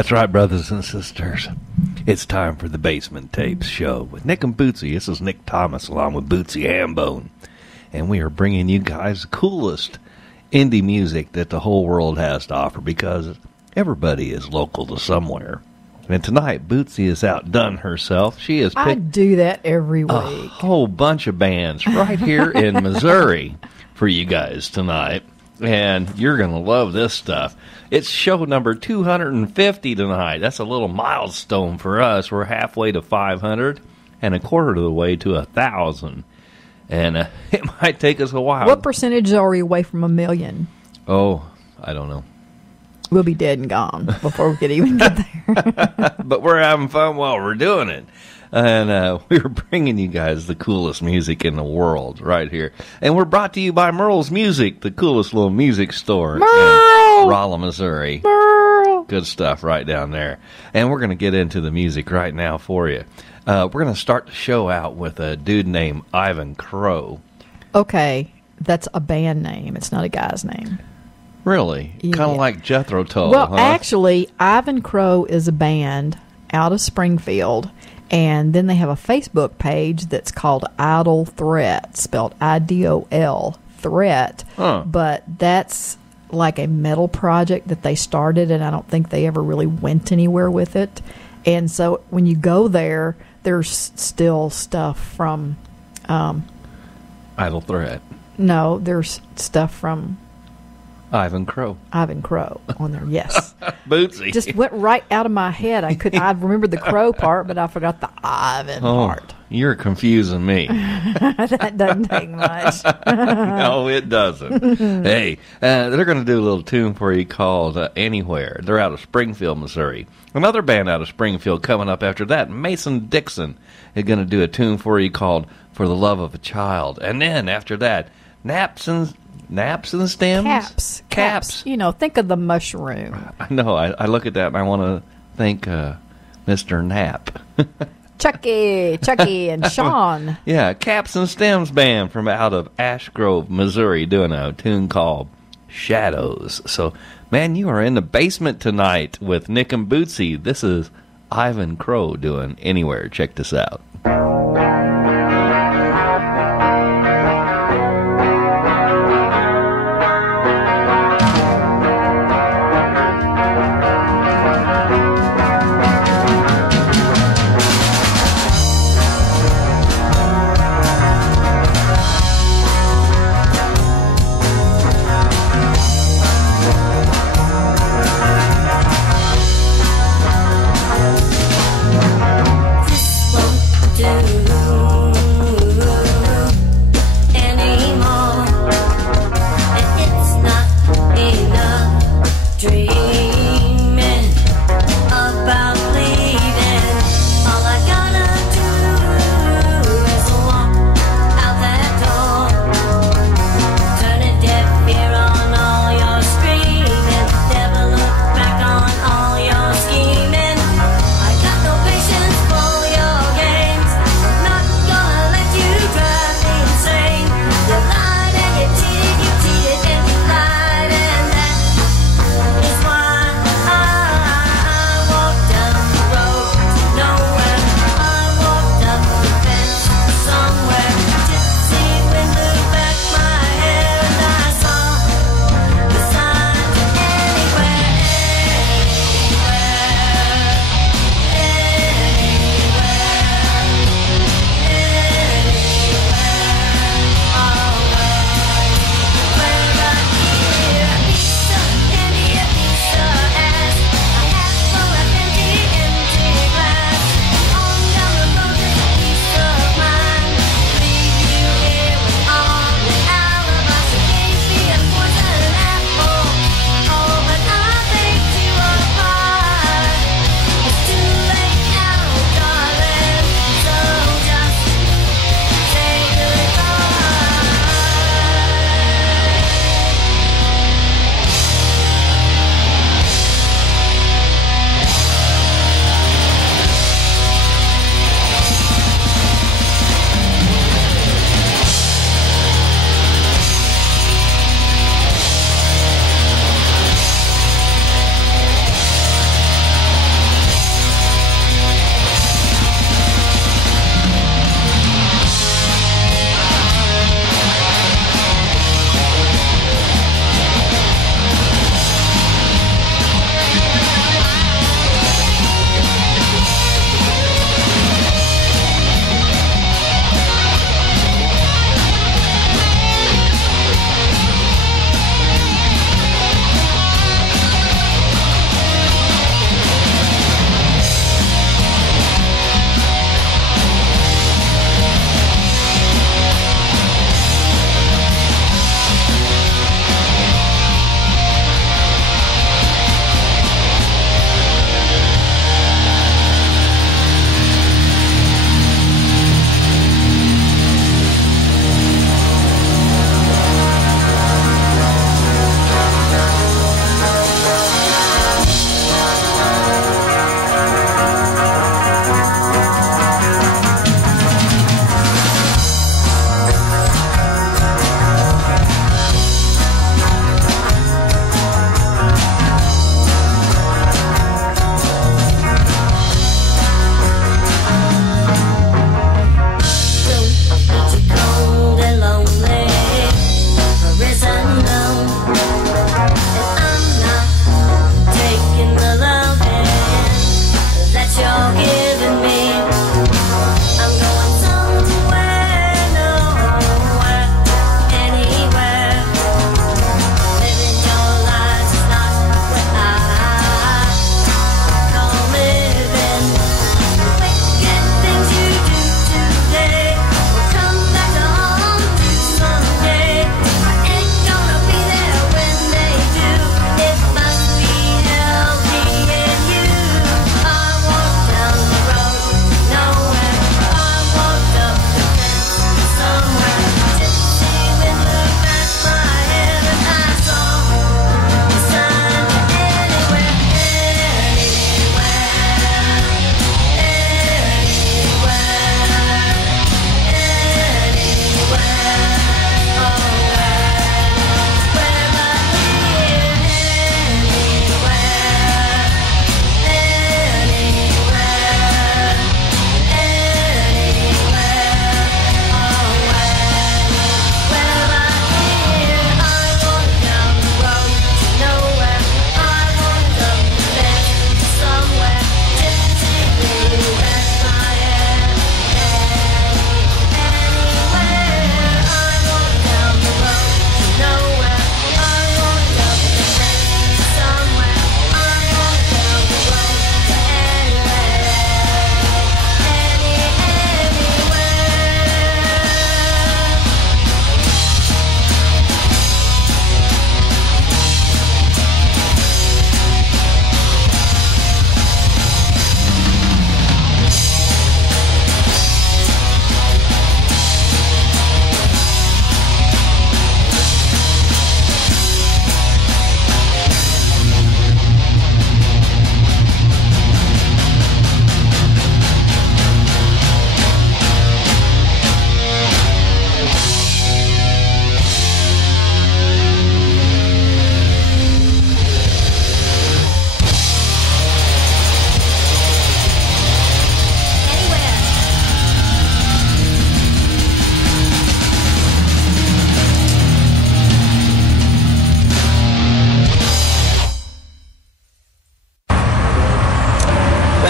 That's right, brothers and sisters. It's time for the Basement Tapes show with Nick and Bootsy. This is Nick Thomas along with Bootsy Hambone. And we are bringing you guys the coolest indie music that the whole world has to offer because everybody is local to somewhere. And tonight, Bootsy has outdone herself. She has picked I do that every week. a whole bunch of bands right here in Missouri for you guys tonight. And you're going to love this stuff. It's show number 250 tonight. That's a little milestone for us. We're halfway to 500 and a quarter of the way to 1,000. And it might take us a while. What percentage are we away from 1 million? Oh, I don't know. We'll be dead and gone before we could even get there. But we're having fun while we're doing it. And we're bringing you guys the coolest music in the world right here. And we're brought to you by Merle's Music, the coolest little music store in Rolla, Missouri. Merle! Good stuff right down there. And we're going to get into the music right now for you. We're going to start the show out with a dude named Ivan Croe. Okay, that's a band name. It's not a guy's name. Really? Yeah. Kind of like Jethro Tull, Well, huh? actually, Ivan Croe is a band out of Springfield, and then they have a Facebook page that's called Idle Threat, spelled I-D-O-L, Threat. Huh. But that's like a metal project that they started, and I don't think they ever really went anywhere with it. And so when you go there, there's still stuff from... Idle Threat. No, there's stuff from... Ivan Croe. Ivan Croe on there, yes. Bootsy. Just went right out of my head. I remembered the Crow part, but I forgot the Ivan part. You're confusing me. That doesn't take much. No, it doesn't. Hey, they're going to do a little tune for you called Anywhere. They're out of Springfield, Missouri. Another band out of Springfield coming up after that, Mason Dixon, is going to do a tune for you called For the Love of a Child. And then after that, Naps and Stems? Caps. You know, think of the mushroom. I know. I look at that and I want to think Mr. Knapp. Chucky, and Sean. Yeah, Kaps and Stems band from out of Ash Grove, Missouri, doing a tune called Shadows. So, man, you are in the basement tonight with Nick and Bootsy. This is Ivan Croe doing Anywhere. Check this out. This won't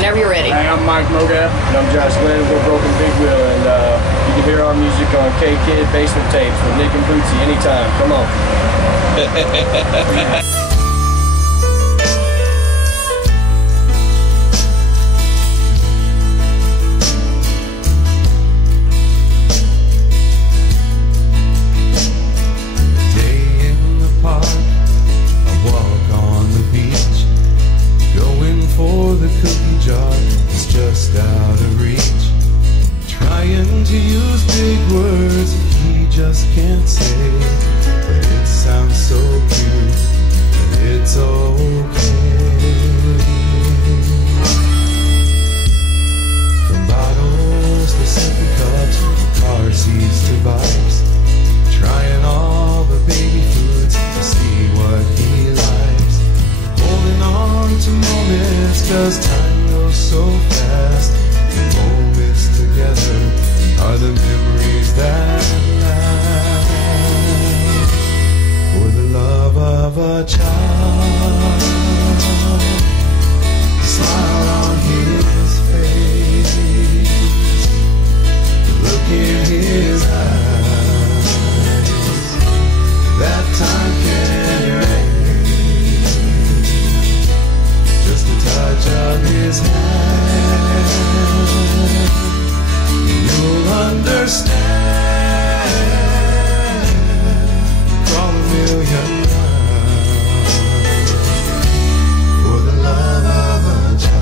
Whenever you're ready. Hi, I'm Mike Moda. And I'm Josh Glenn with Broken Big Wheel. And you can hear our music on K-Kid Basement Tapes with Nick and Bootsy anytime. Come on. For the cookie jar is just out of reach. Trying to use big words he just can't say, but it sounds so cute and it's okay. From bottles to sipping cups, from car seats to bikes, trying all the baby foods to see what he likes. Holding on to moments, cause time goes so fast. The moments together are the memories that last. For the love of a child, smile on his face, the look in his eyes, that time can erase. Just a touch of his hand, you'll understand. Call a million miles for the love of a child.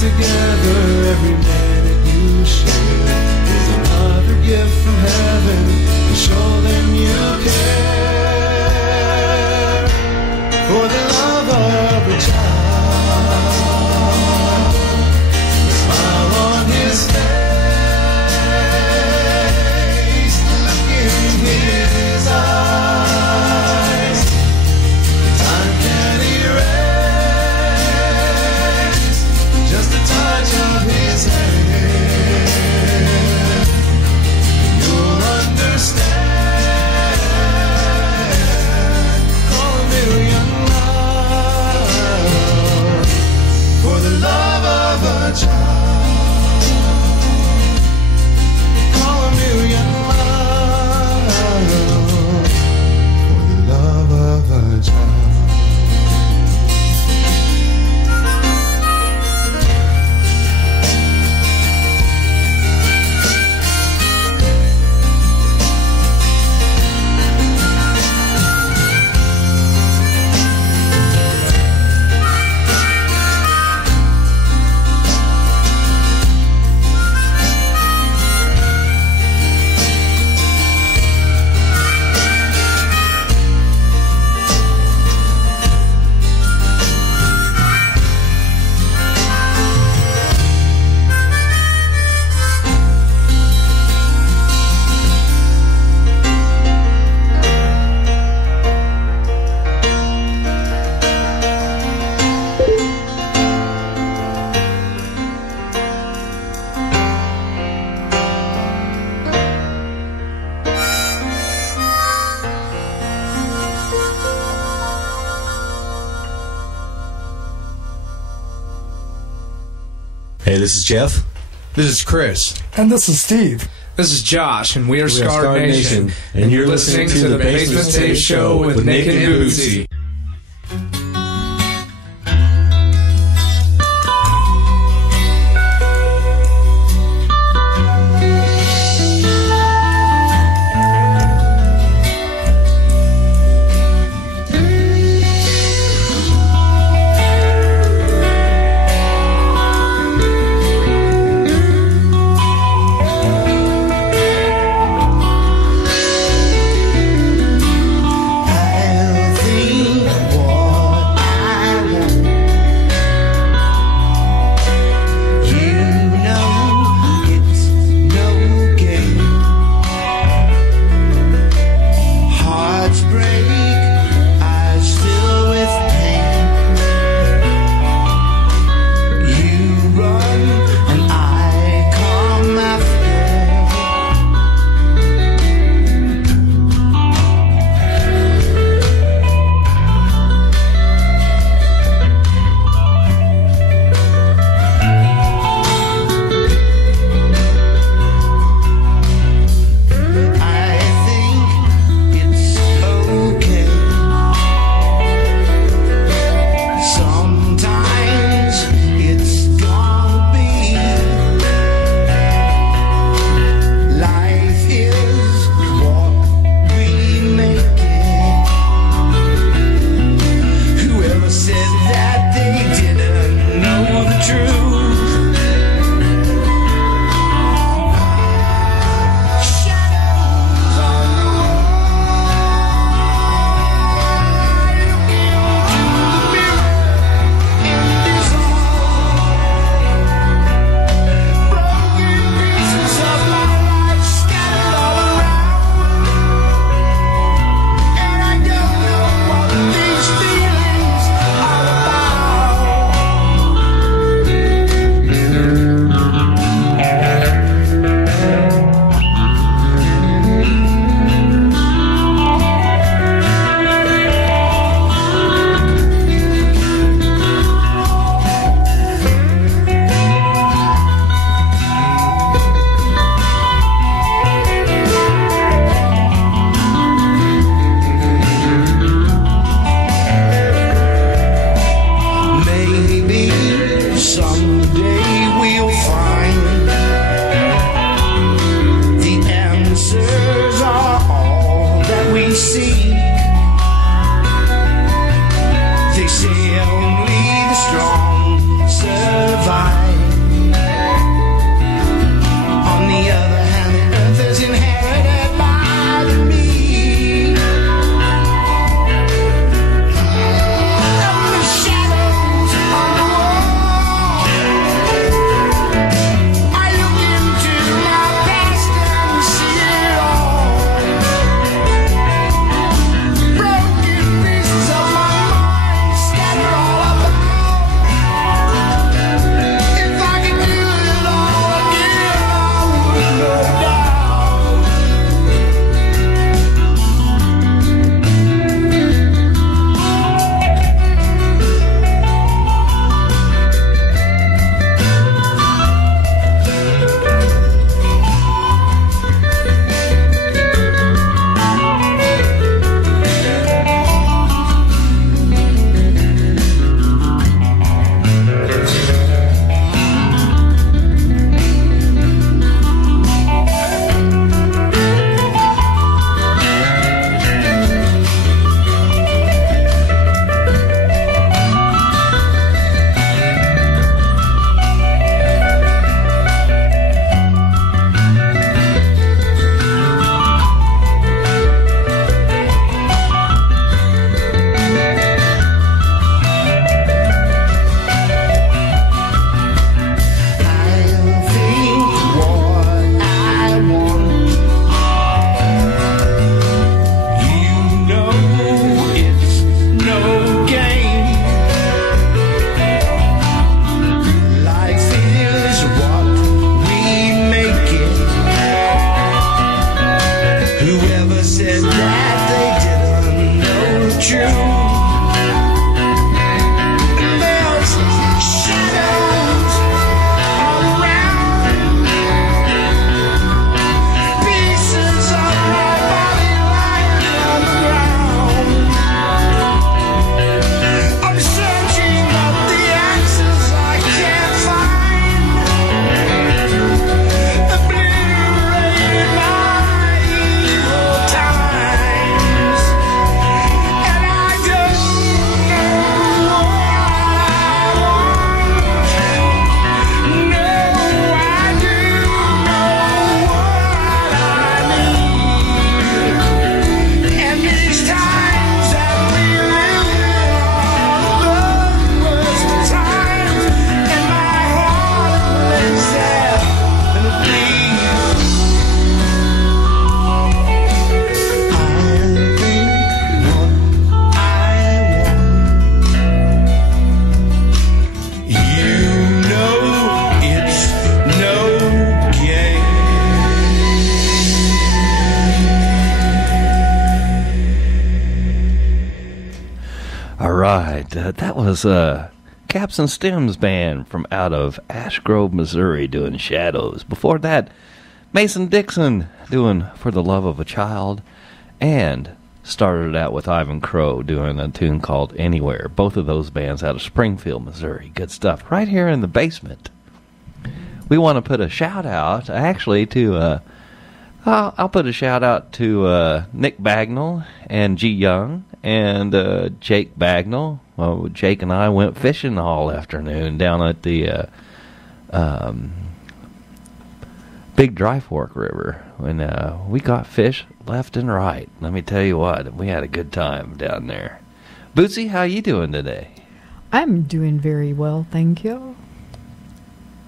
Together, every minute you share is another gift from heaven to show them you care. For the love of a child, the smile on his face, the look in his eyes, time can't erase. Just a touch of his hand, you'll understand. Call a million miles for the love of a child. Call a million miles for the love of a child. Hey, this is Jeff. This is Chris. And this is Steve. This is Josh, and we are Scarred Scarred Nation. And you're listening to the Basement Tape Show with Nick and Bootsy. that was Kaps Stems band from out of Ash Grove, Missouri, doing Shadows. Before that, Mason Dixon doing For the Love of a Child, and started out with Ivan Croe doing a tune called Anywhere. Both of those bands out of Springfield, Missouri. Good stuff. Right here in the basement. We want to put a shout out, actually, to I'll put a shout out to Nick Bagnall and G. Young and Jake Bagnall. Well, Jake and I went fishing all afternoon down at the Big Dry Fork River. And we got fish left and right. Let me tell you what, we had a good time down there. Bootsy, how you doing today? I'm doing very well, thank you.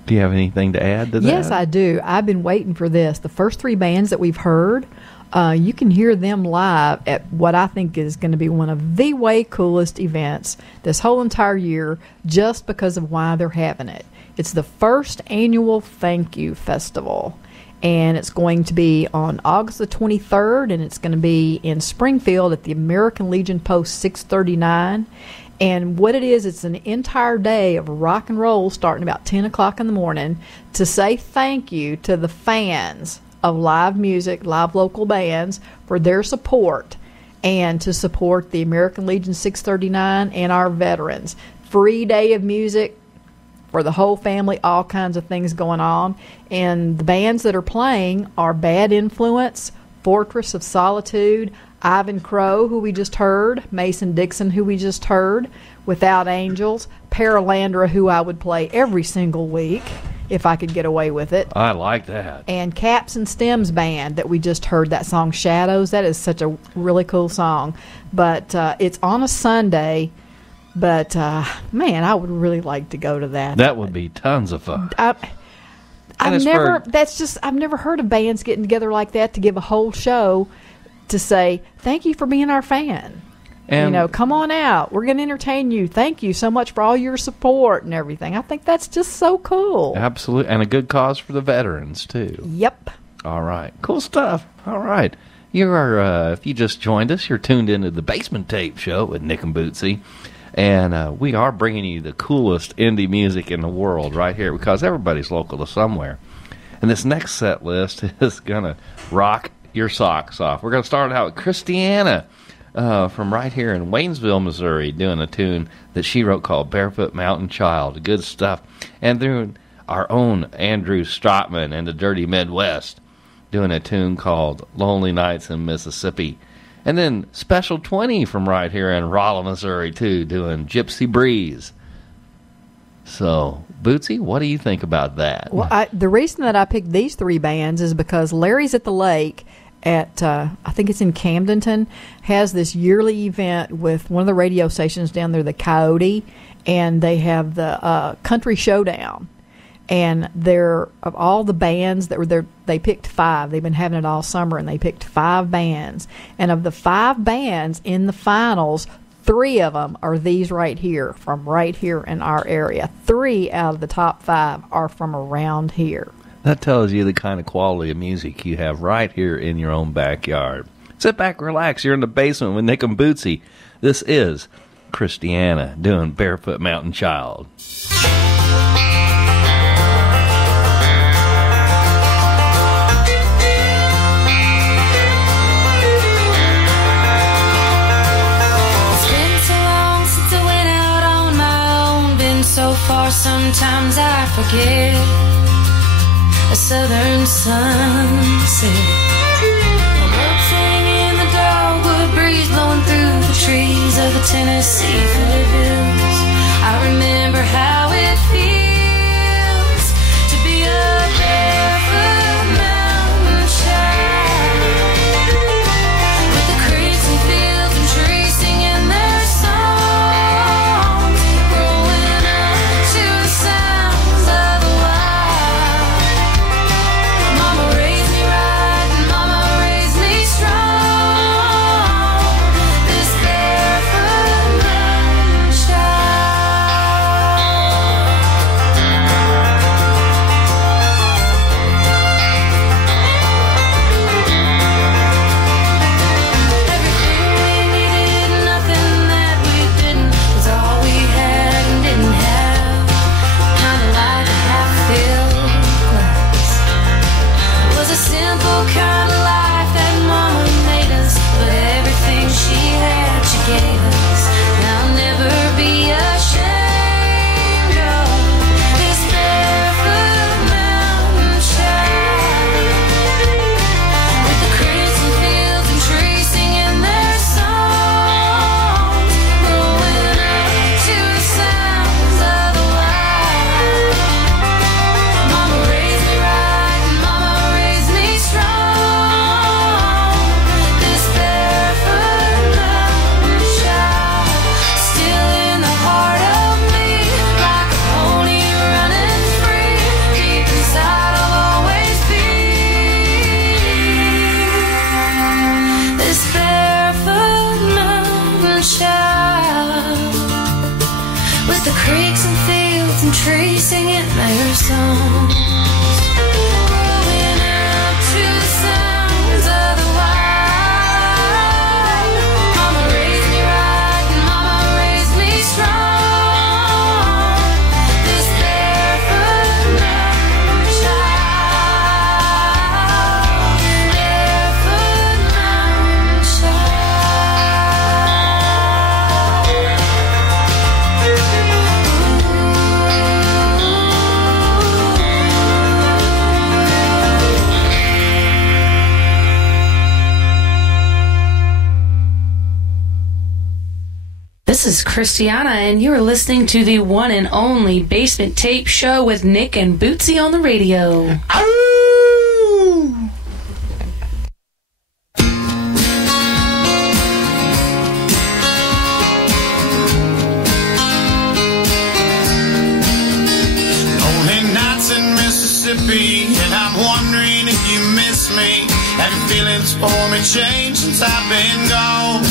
Do you have anything to add to that? Yes, I do. I've been waiting for this. The first three bands that we've heard, you can hear them live at what I think is going to be one of the way coolest events this whole entire year, just because of why they're having it. It's the first annual Thank You Festival, and it's going to be on August the 23rd, and it's going to be in Springfield at the American Legion Post 639. And what it is, it's an entire day of rock and roll starting about 10 o'clock in the morning to say thank you to the fans of live music, live local bands, for their support, and to support the American Legion 639 and our veterans. Free day of music for the whole family, all kinds of things going on. And the bands that are playing are Bad Influence, Fortress of Solitude, Ivan Croe, who we just heard, Mason Dixon, who we just heard, Without Angels, Paralandra, who I would play every single week if I could get away with it. I like that. And Kaps Stems band that we just heard, that song Shadows. That is such a really cool song. But it's on a Sunday. But, man, I would really like to go to that. That would be tons of fun. I've never heard of bands getting together like that to give a whole show to say, thank you for being our fan. And, come on out. We're going to entertain you. Thank you so much for all your support and everything. I think that's just so cool. Absolutely. And a good cause for the veterans, too. Yep. All right. Cool stuff. All right. You are, if you just joined us, you're tuned into the Basement Tape Show with Nick and Bootsy. And we are bringing you the coolest indie music in the world right here, because everybody's local to somewhere. And this next set list is going to rock your socks off. We're going to start out with ChristiAna from right here in Waynesville, Missouri, doing a tune that she wrote called Barefoot Mountain Child. Good stuff. And then our own Andrew Stratman and the Dirty Midwest doing a tune called Lonely Nights in Mississippi. And then Special 20 from right here in Rolla, Missouri, too, doing Gypsy Breeze. So, Bootsy, what do you think about that? Well, the reason that I picked these three bands is because Larry's at the Lake at, I think it's in Camdenton, has this yearly event with one of the radio stations down there, the Coyote, and they have the Country Showdown. And they're, of all the bands that were there, they picked 5. They've been having it all summer, and they picked 5 bands. And of the 5 bands in the finals, 3 of them are these right here, from right here in our area. 3 out of the top 5 are from around here. That tells you the kind of quality of music you have right here in your own backyard. Sit back, relax. You're in the basement with Nick and Bootsy. This is ChristiAna doing Barefoot Mountain Child. So far, sometimes I forget a southern sunset, a rope swing in the dogwood breeze blowing through the trees of the Tennessee foothills. I remember how it feels to be a barefoot mountain child, with the creeks and fields and trees singing their songs, growing up to the sounds of the wild. Mama raised me right and Mama raised me strong, this barefoot mountain child. This is ChristiAna, and you are listening to the one and only Basement Tape Show with Nick and Bootsy on the radio. Ow! Lonely nights in Mississippi, and I'm wondering if you miss me. Have your feelings for me changed since I've been gone?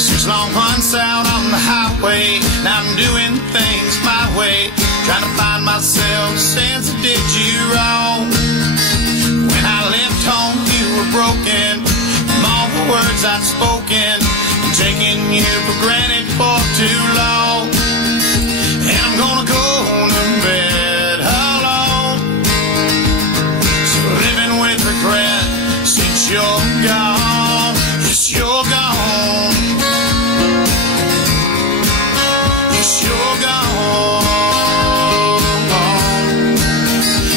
6 long months out on the highway, now I'm doing things my way, trying to find myself since I did you wrong. When I left home, you were broken from all the words I'd spoken, and taking you for granted for too long. And I'm gonna go to bed alone, so living with regret since you're gone. Yes, you're gone. Yes, you're gone.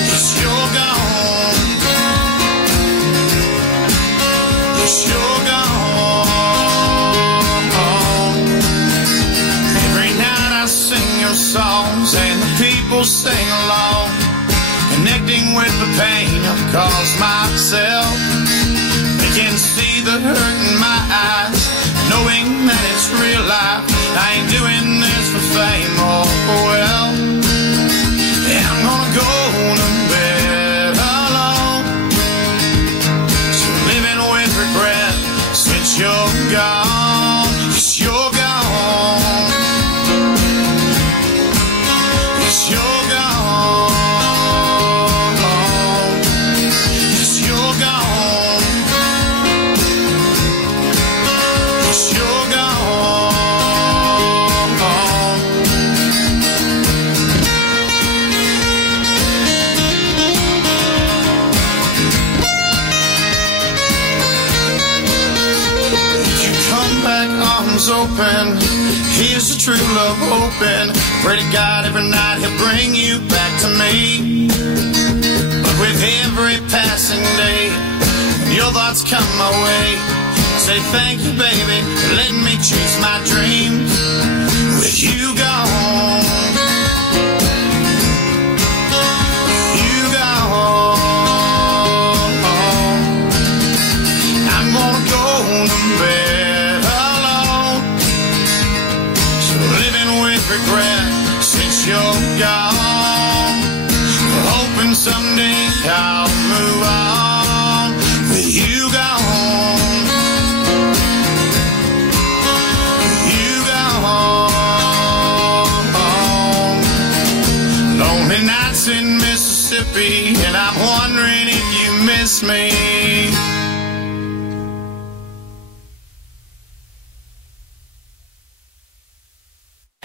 Yes, you're gone. Yes, you're gone. Every night I sing your songs and the people sing along, connecting with the pain I've caused myself. They can see the hurt in my eyes, knowing that it's real life. I ain't doing this for fame or for wealth. And I'm gonna go to bed alone, so living with regret since you're gone. Yes, you're gone. Yes, you're gone. Yes, you're gone. Yes, you're gone. You come back, arms open. Here's the true love open. Pray to God every night He'll bring you back to me. But with every passing day, when your thoughts come my way, I say thank you, baby, for letting me chase my dreams. With you gone, you gone, I'm gonna go to bed alone, so living with regret since you're gone. Hoping someday I'll move on. With you gone, you gone. Lonely nights in Mississippi, and I'm wondering if you miss me.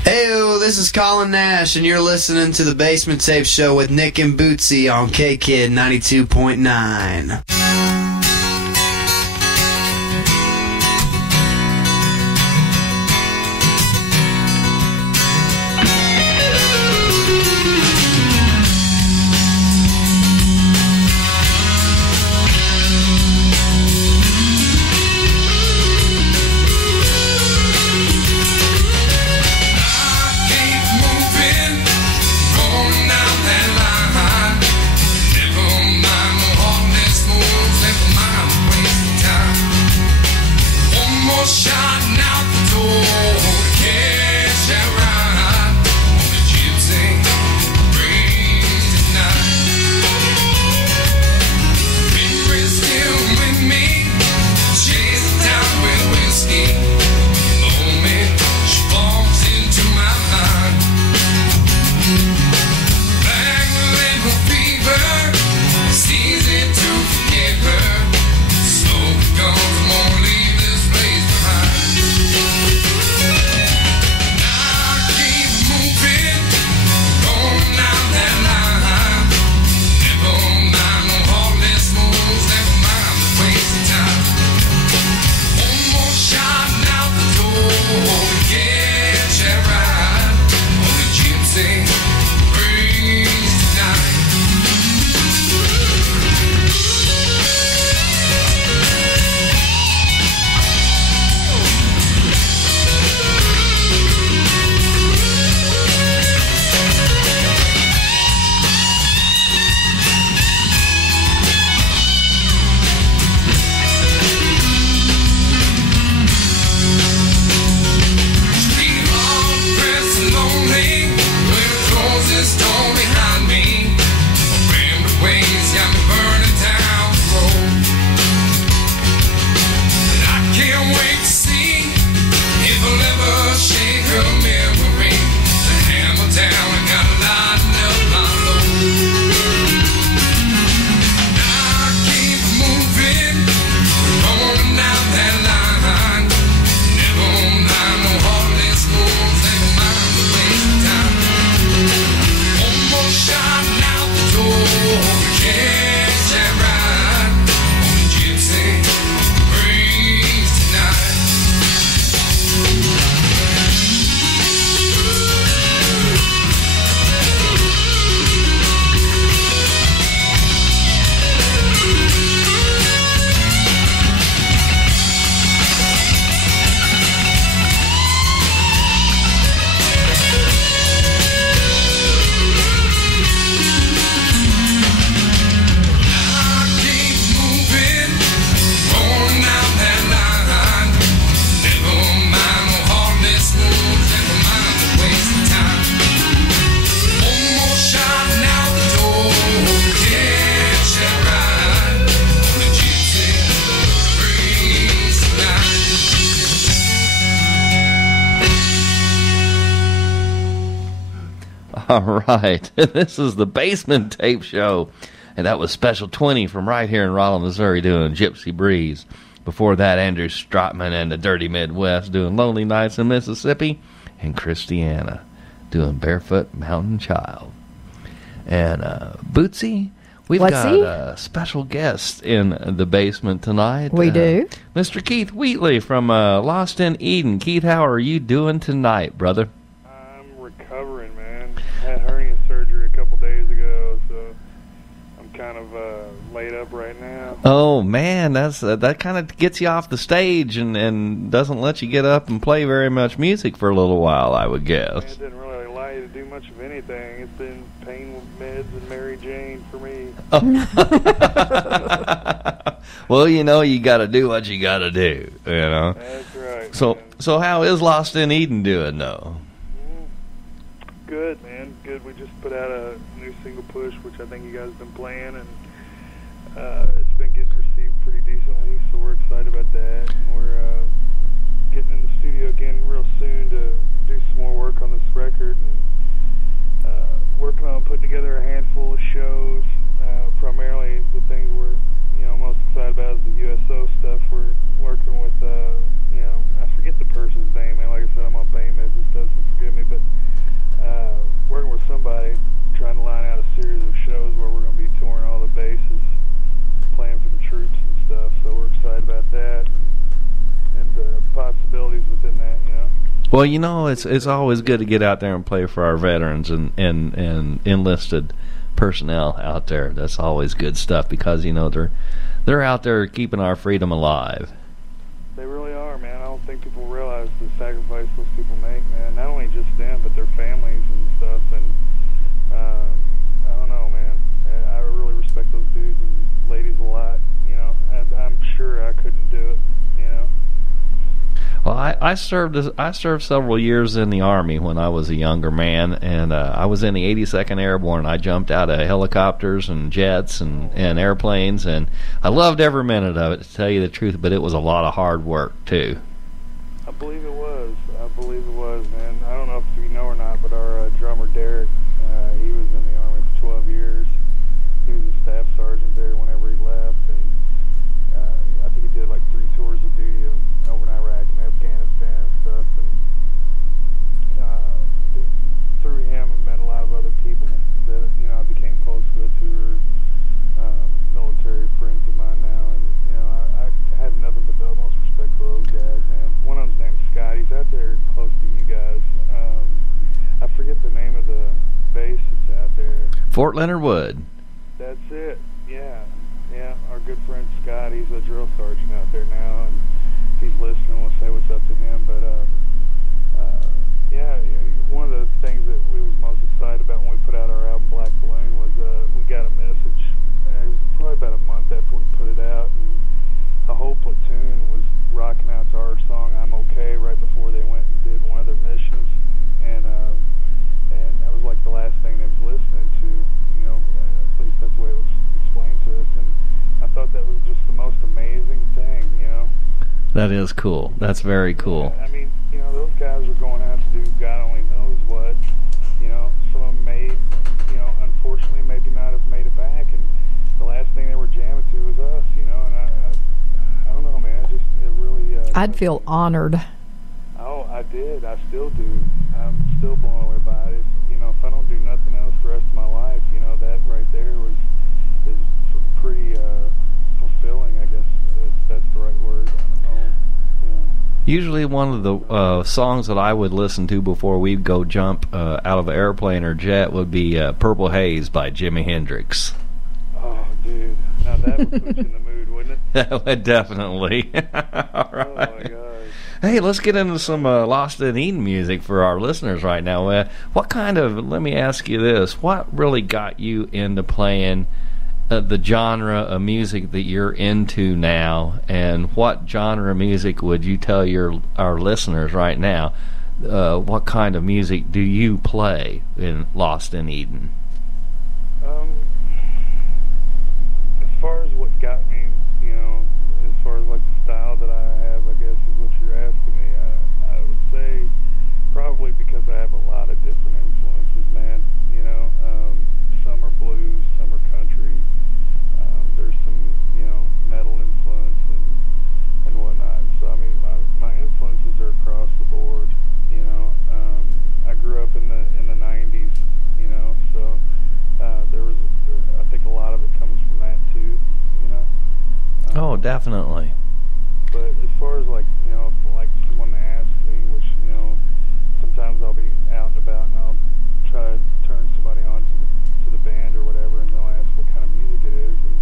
Heyo, this is Colin Nash, and you're listening to the Basement Tape Show with Nick and Bootsy on K-Kid 92.9. Never mind the hardness, more All right. This is the Basement Tape Show. And that was Special 20 from right here in Rolla, Missouri, doing Gypsy Breeze. Before that, Andrew Stratman and the Dirty Midwest doing Lonely Nights in Mississippi. And ChristiAna doing Barefoot Mountain Child. And Bootsy, we've got a special guest in the basement tonight. We do. Mr. Keith Wheatley from Lost in Eden. Keith, how are you doing tonight, brother? I'm recovering, man. I had hernia surgery a couple days ago, so I'm kind of laid up right now. Oh, man, that kind of gets you off the stage and doesn't let you get up and play very much music for a little while, I would guess. Man, it didn't really allow you to do much of anything. It's been pain meds and Mary Jane for me. Oh. Well, you know, you got to do what you got to do, you know. That's right. So how is Lost in Eden doing, though? Good, man. Good. We just put out a new single, Push, which I think you guys have been playing, and it's been getting received pretty decently, so we're excited about that. And we're getting in the studio again real soon to do some more work on this record, and working on putting together a handful of shows. Primarily the things we're most excited about is the USO stuff. We're working with I forget the person's name, man. Like I said, I'm on pain meds and stuff, so forgive me, but working with somebody trying to line out a series of shows where we're going to be touring all the bases, playing for the troops and stuff, so we're excited about that and the possibilities within that, Well, it's always good to get out there and play for our veterans and enlisted personnel out there. That's always good stuff because they're out there keeping our freedom alive. They really are, man. I don't think people realize the sacrifice those people make, man. Not only just them, but their families and stuff. And I don't know, man. I really respect those dudes and ladies a lot. I'm sure I couldn't do it. Well, I served several years in the Army when I was a younger man, and I was in the 82nd Airborne. I jumped out of helicopters and jets and airplanes, and I loved every minute of it, to tell you the truth, but it was a lot of hard work, too. I believe it was, man. I don't know if you know or not, but our drummer, Derek, he was in the Army for 12 years. He was a staff sergeant there whenever he left, and I think he did like 3 tours of duty over in Iraq and Afghanistan and stuff, and through him I met a lot of other people that I became close with who are military friends of mine now, and I have nothing but the utmost respect for those guys, man. One of them's named Scott. He's out there close to you guys. I forget the name of the base that's out there. Fort Leonard Wood. That's it. Yeah. Our good friend Scott, he's a drill sergeant out there now, and if he's listening, we'll say what's up to him. But one of the things that we was most excited about when we put out our album Black Balloon was we got a message. It was probably about a month after we put it out, and a whole platoon was rocking out to our song I'm Okay right before they went and did one of their missions, and that was like the last thing they was listening to. At least that's the way it was explained to us, and I thought that was just the most amazing thing. That is cool. That's very cool. I mean, those guys are going out to do God only knows what. Some of them may, unfortunately maybe not have made it back, and the last thing they were jamming to was us, and I don't know, man. It really... I'd feel honored. Oh, I did. I still do. I'm still blown away by it. If I don't do nothing else the rest of my life, that right there is pretty fulfilling, I guess. That's the right word. I don't know. Usually one of the songs that I would listen to before we'd go jump out of an airplane or jet would be Purple Haze by Jimi Hendrix. Oh, dude. Now that would put you in the mood, wouldn't it? That would definitely. All right. Oh, my gosh. Hey, let's get into some Lost in Eden music for our listeners right now. Let me ask you this, what really got you into playing the genre of music that you're into now, and what genre of music would you tell our listeners right now, what kind of music do you play in Lost in Eden? As far as what got me, as far as like the style that I have, I guess is what you're asking me, I would say probably because I have a lot of different influences, man. definitely. But as far as like, you know, if like someone asks me, which, you know, sometimes I'll be out and about and I'll try to turn somebody on to the band or whatever, and they'll ask what kind of music it is, and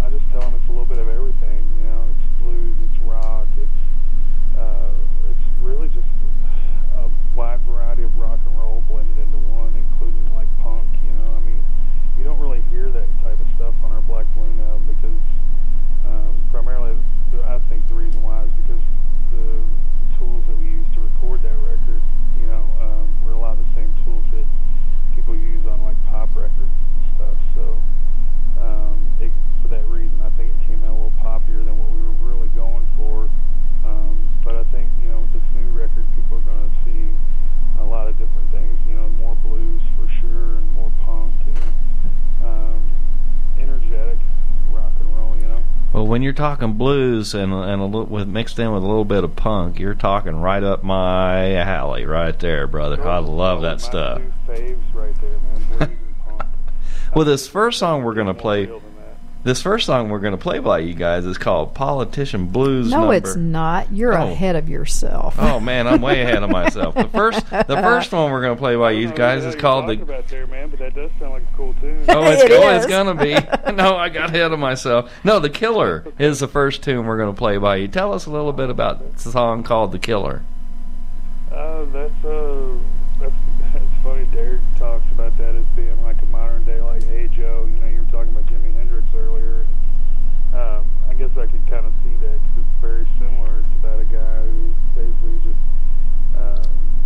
I just tell them it's a little bit of everything. You know, it's blues, it's rock, it's really just a wide variety of rock and roll blended into one, including like punk. You know, I mean, you don't really hear that type of stuff on our Black Balloon album because primarily, I think the reason why is because the tools that we use to record that record, you know, were a lot of the same tools that people use on like pop records and stuff. So for that reason, I think it came out a little poppier than what we were really going for. But I think, you know, with this new record, people are going to see a lot of different things. You know, more blues for sure, and more punk and energetic rock and roll. You know. Well, when you're talking blues and a little mixed in with a little bit of punk, you're talking right up my alley, right there, brother. I love that stuff. My two faves right there, man. Blues and punk. Well, this first song we're gonna play by you guys is called "Politician Blues." No, it's not. You're ahead of yourself. Oh man, I'm way ahead of myself. The first one we're gonna play by you guys is called the. About there, man, but that does sound like a cool tune. Oh, it's gonna be. No, I got ahead of myself. No, The Killer is the first tune we're gonna play by you. Tell us a little bit about the song called "The Killer." That's funny. Derek talks about that as being like a modern day, like, Hey Joe. You know, you were talking about Jimi Hendrix earlier. I guess I could kind of see that because it's very similar. It's about a guy who basically just,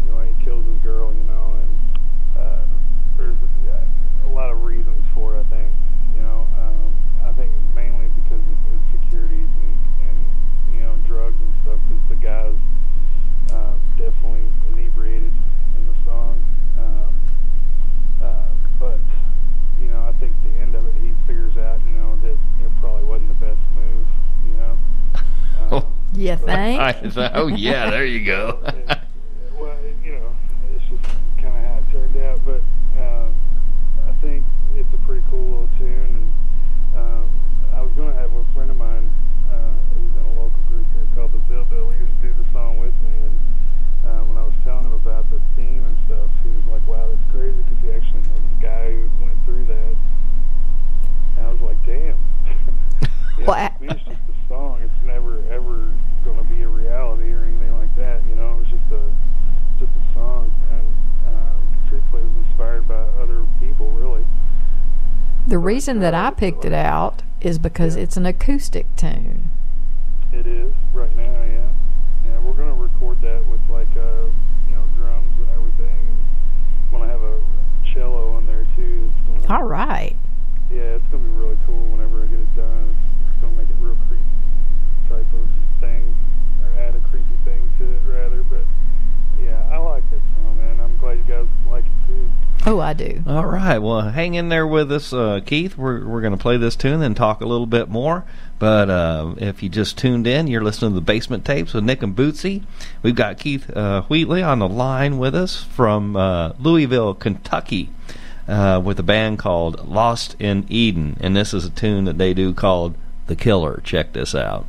you know, he kills his girl, you know, and there's a lot of reasons for it, I think. You know, I think mainly because of insecurities and you know, drugs and stuff, because the guy's definitely inebriated in the song. But, you know, I think the end of it, he figures out, you know, that it probably wasn't the best move, you know. You think? Oh, yeah, there you go. Well, you know, it's just kind of how it turned out. But I think it's a pretty cool little tune. And I was going to have a friend of mine who's in a local group here called the Hillbillies do the song with me. And when I was telling him about the theme and stuff, he was like, wow, that's crazy, because he actually knows the guy who went through that. And I was like, damn. Yeah, it's just a song. It's never, ever going to be a reality or anything like that, you know. It was just a song. And truthfully, it was inspired by other people, really. The reason that I picked it out is because it's an acoustic tune. It is, right now, yeah. Yeah, we're going to record that with, like, you know, drums and everything. And when I have a cello on there, too. It's gonna, all right. Yeah, it's going to be really cool whenever I get it done. It's going to make it real creepy type of thing, or add a creepy thing to it, rather. But, yeah, I like that song, man. I'm glad you guys like it, too. Oh, I do. All right. Well, hang in there with us, Keith. We're going to play this tune and talk a little bit more. But if you just tuned in, you're listening to the Basement Tapes with Nick and Bootsy. We've got Keith Wheatley on the line with us from Louisville, Kentucky, with a band called Lost in Eden. And this is a tune that they do called The Killer. Check this out.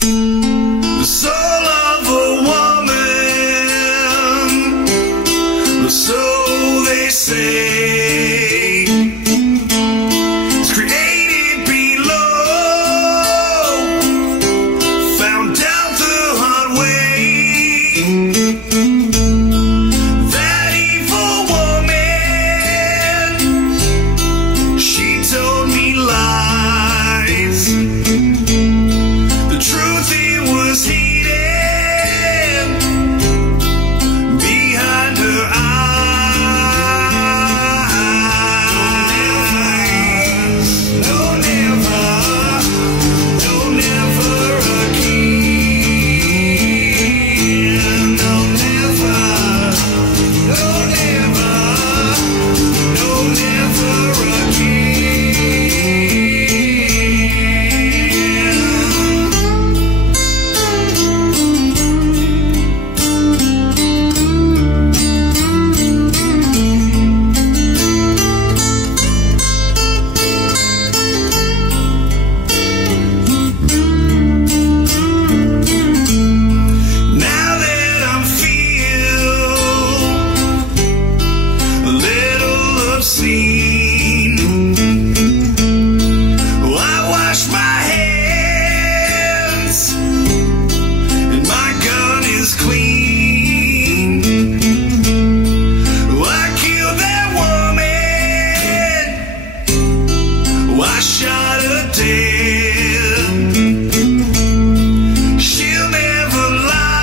The soul of a woman, so they say, it's created below, found down the hard way. That evil woman, she told me lies. The truth, it was hidden behind her eyes. the dead. She'll never lie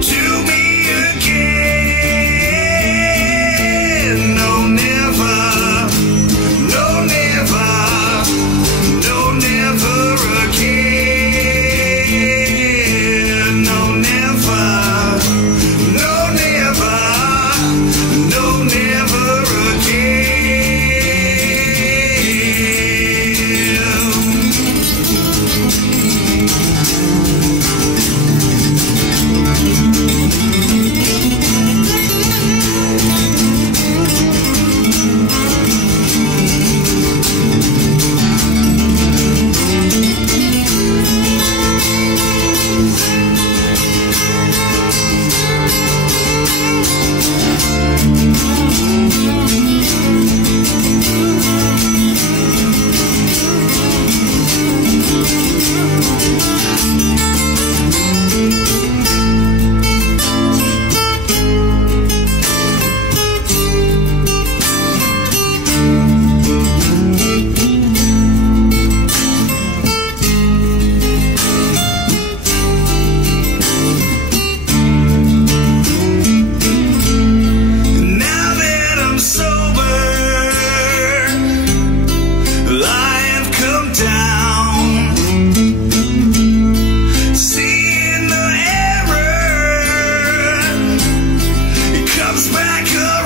to me again. No, never. No, never. No, never again. No, never. No, never. No, never again. Now that I'm sober, I have come down, seeing the error, it comes back around.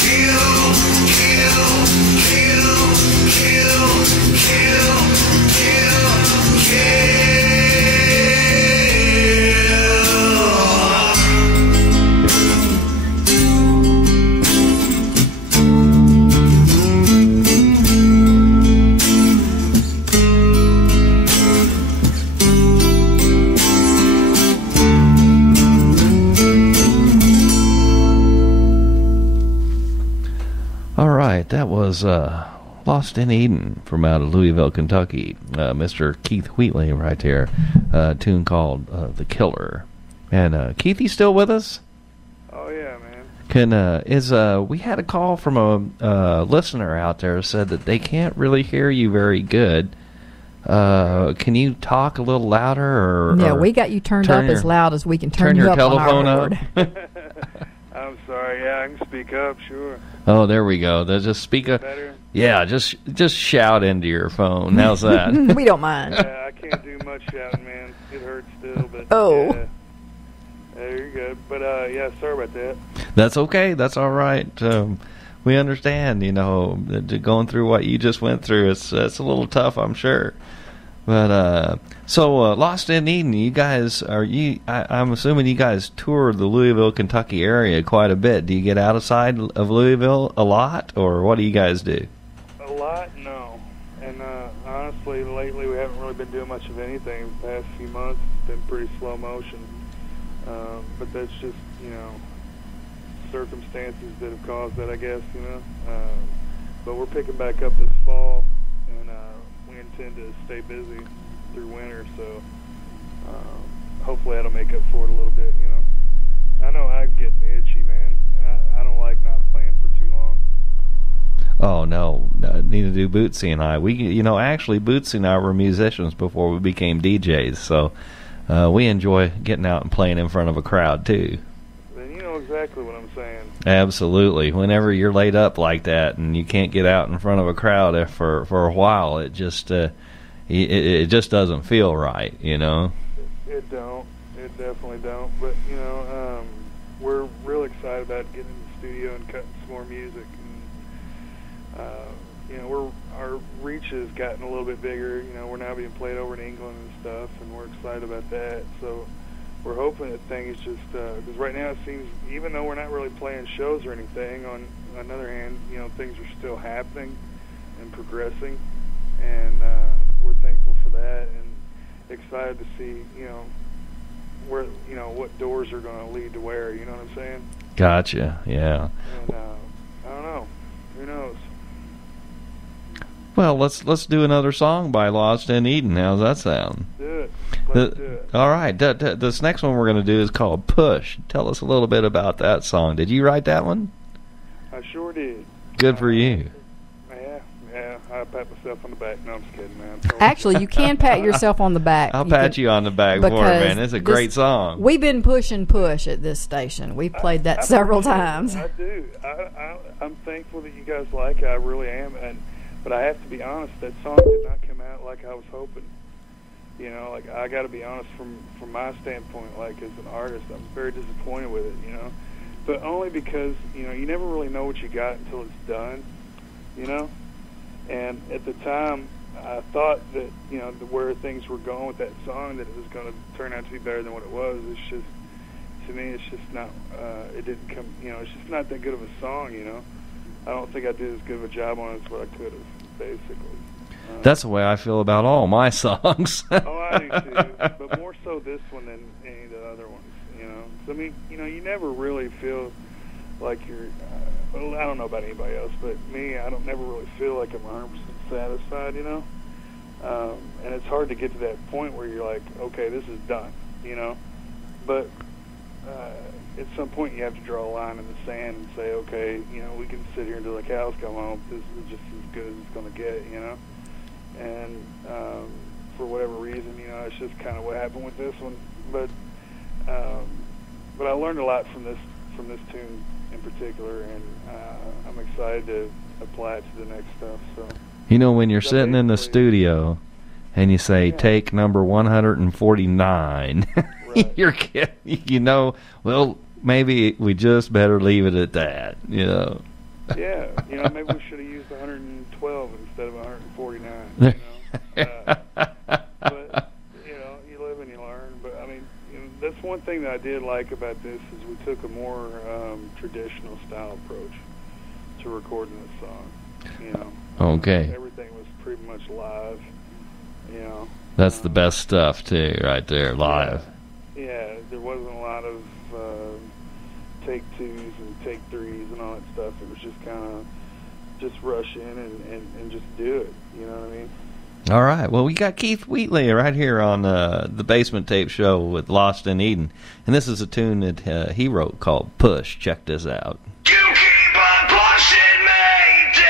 Kill, kill, kill, kill, kill, kill, All right, that was Lost in Eden from out of Louisville, Kentucky. Mr. Keith Wheatley right there. A tune called The Killer. And Keith, you still with us? Oh yeah, man. We had a call from a listener out there who said that they can't really hear you very good. Can you talk a little louder? Yeah, or we got you turned up as loud as we can turn you your up telephone on our up. board. I'm sorry. Yeah, I can speak up. Sure. Oh, there we go. Just speak up. Better? Yeah, just shout into your phone. How's that? We don't mind. Yeah, I can't do much shouting, man. It hurts still, but Oh. yeah. Yeah, you're good. But yeah, sorry about that. That's okay. That's all right. We understand. Going through what you just went through, it's a little tough, I'm sure. But so Lost in Eden, you guys I'm assuming you guys tour the Louisville, Kentucky area quite a bit. Do you get outside of Louisville a lot, or what do you guys do? A lot, no. And honestly, lately we haven't really been doing much of anything. The past few months, it's been pretty slow motion. But that's just, circumstances that have caused that, I guess, But we're picking back up this fall, and we intend to stay busy through winter, so hopefully that'll make up for it a little bit, I know I'm getting itchy, man. I don't like not playing for too long. Oh, no, neither do Bootsy and I. Actually, Bootsy and I were musicians before we became DJs, so we enjoy getting out and playing in front of a crowd, too. Then you know exactly what I'm saying. Absolutely. Whenever you're laid up like that and you can't get out in front of a crowd for a while, it just it just doesn't feel right, It don't. It definitely don't. But we're real excited about getting in the studio and cutting some more music. And our reach has gotten a little bit bigger. We're now being played over in England and stuff, and we're excited about that. So we're hoping that things just because right now it seems, even though we're not really playing shows or anything, on the other hand, things are still happening and progressing, and we're thankful for that and excited to see where what doors are going to lead to where. You know what I'm saying? Gotcha. Yeah. And I don't know. Who knows? Well, let's do another song by Lost in Eden. How's that sound? Do it. Let's do it. All right. This next one we're going to do is called Push. Tell us a little bit about that song. Did you write that one? I sure did. Good for you. Yeah. I pat myself on the back. No, I'm just kidding, man. Actually, you can pat yourself on the back. I'll pat you on the back for it, man. It's a great song. We've been pushing push at this station. We've played that several times. I do. I'm thankful that you guys like it. I really am. But I have to be honest, that song did not come out like I was hoping. You know, like, I got to be honest from my standpoint, like, as an artist, I'm very disappointed with it, you know. But only because, you know, you never really know what you got until it's done, you know. And at the time, I thought that, you know, where things were going with that song, that it was going to turn out to be better than what it was. It's just, to me, it's just not, it didn't come, you know, it's just not that good of a song, you know. I don't think I did as good of a job on it as what I could have, basically. That's the way I feel about all my songs. Oh, I do too, but more so this one than any of the other ones, you know. So, I mean, you know, you never really feel like you're, well, I don't know about anybody else, but me, I don't never really feel like I'm 100% satisfied, you know. And it's hard to get to that point where you're like, okay, this is done, you know. But at some point you have to draw a line in the sand and say, okay, you know, we can sit here until the cows come home. This is just as good as it's going to get, you know. And for whatever reason, you know, it's just kind of what happened with this one. But I learned a lot from this tune in particular, and I'm excited to apply it to the next stuff. So, you know, when you're sitting in the studio and you say take number 149, right. You're kidding. You know, well, maybe we just better leave it at that. You know. Yeah, you know, maybe we should have used 112 instead of 149. You know, but you know, you live and you learn. But I mean, you know, that's one thing that I did like about this is we took a more traditional style approach to recording this song. You know, okay. Everything was pretty much live. You know, that's the best stuff too, right there, live. Yeah, there wasn't a lot of take twos and take threes and all that stuff. It was just kind of just rush in and just do it. You know what I mean? All right. Well, we got Keith Wheatley right here on the Basement Tape Show with Lost in Eden. And this is a tune that he wrote called Push. Check this out. You keep on pushing me down.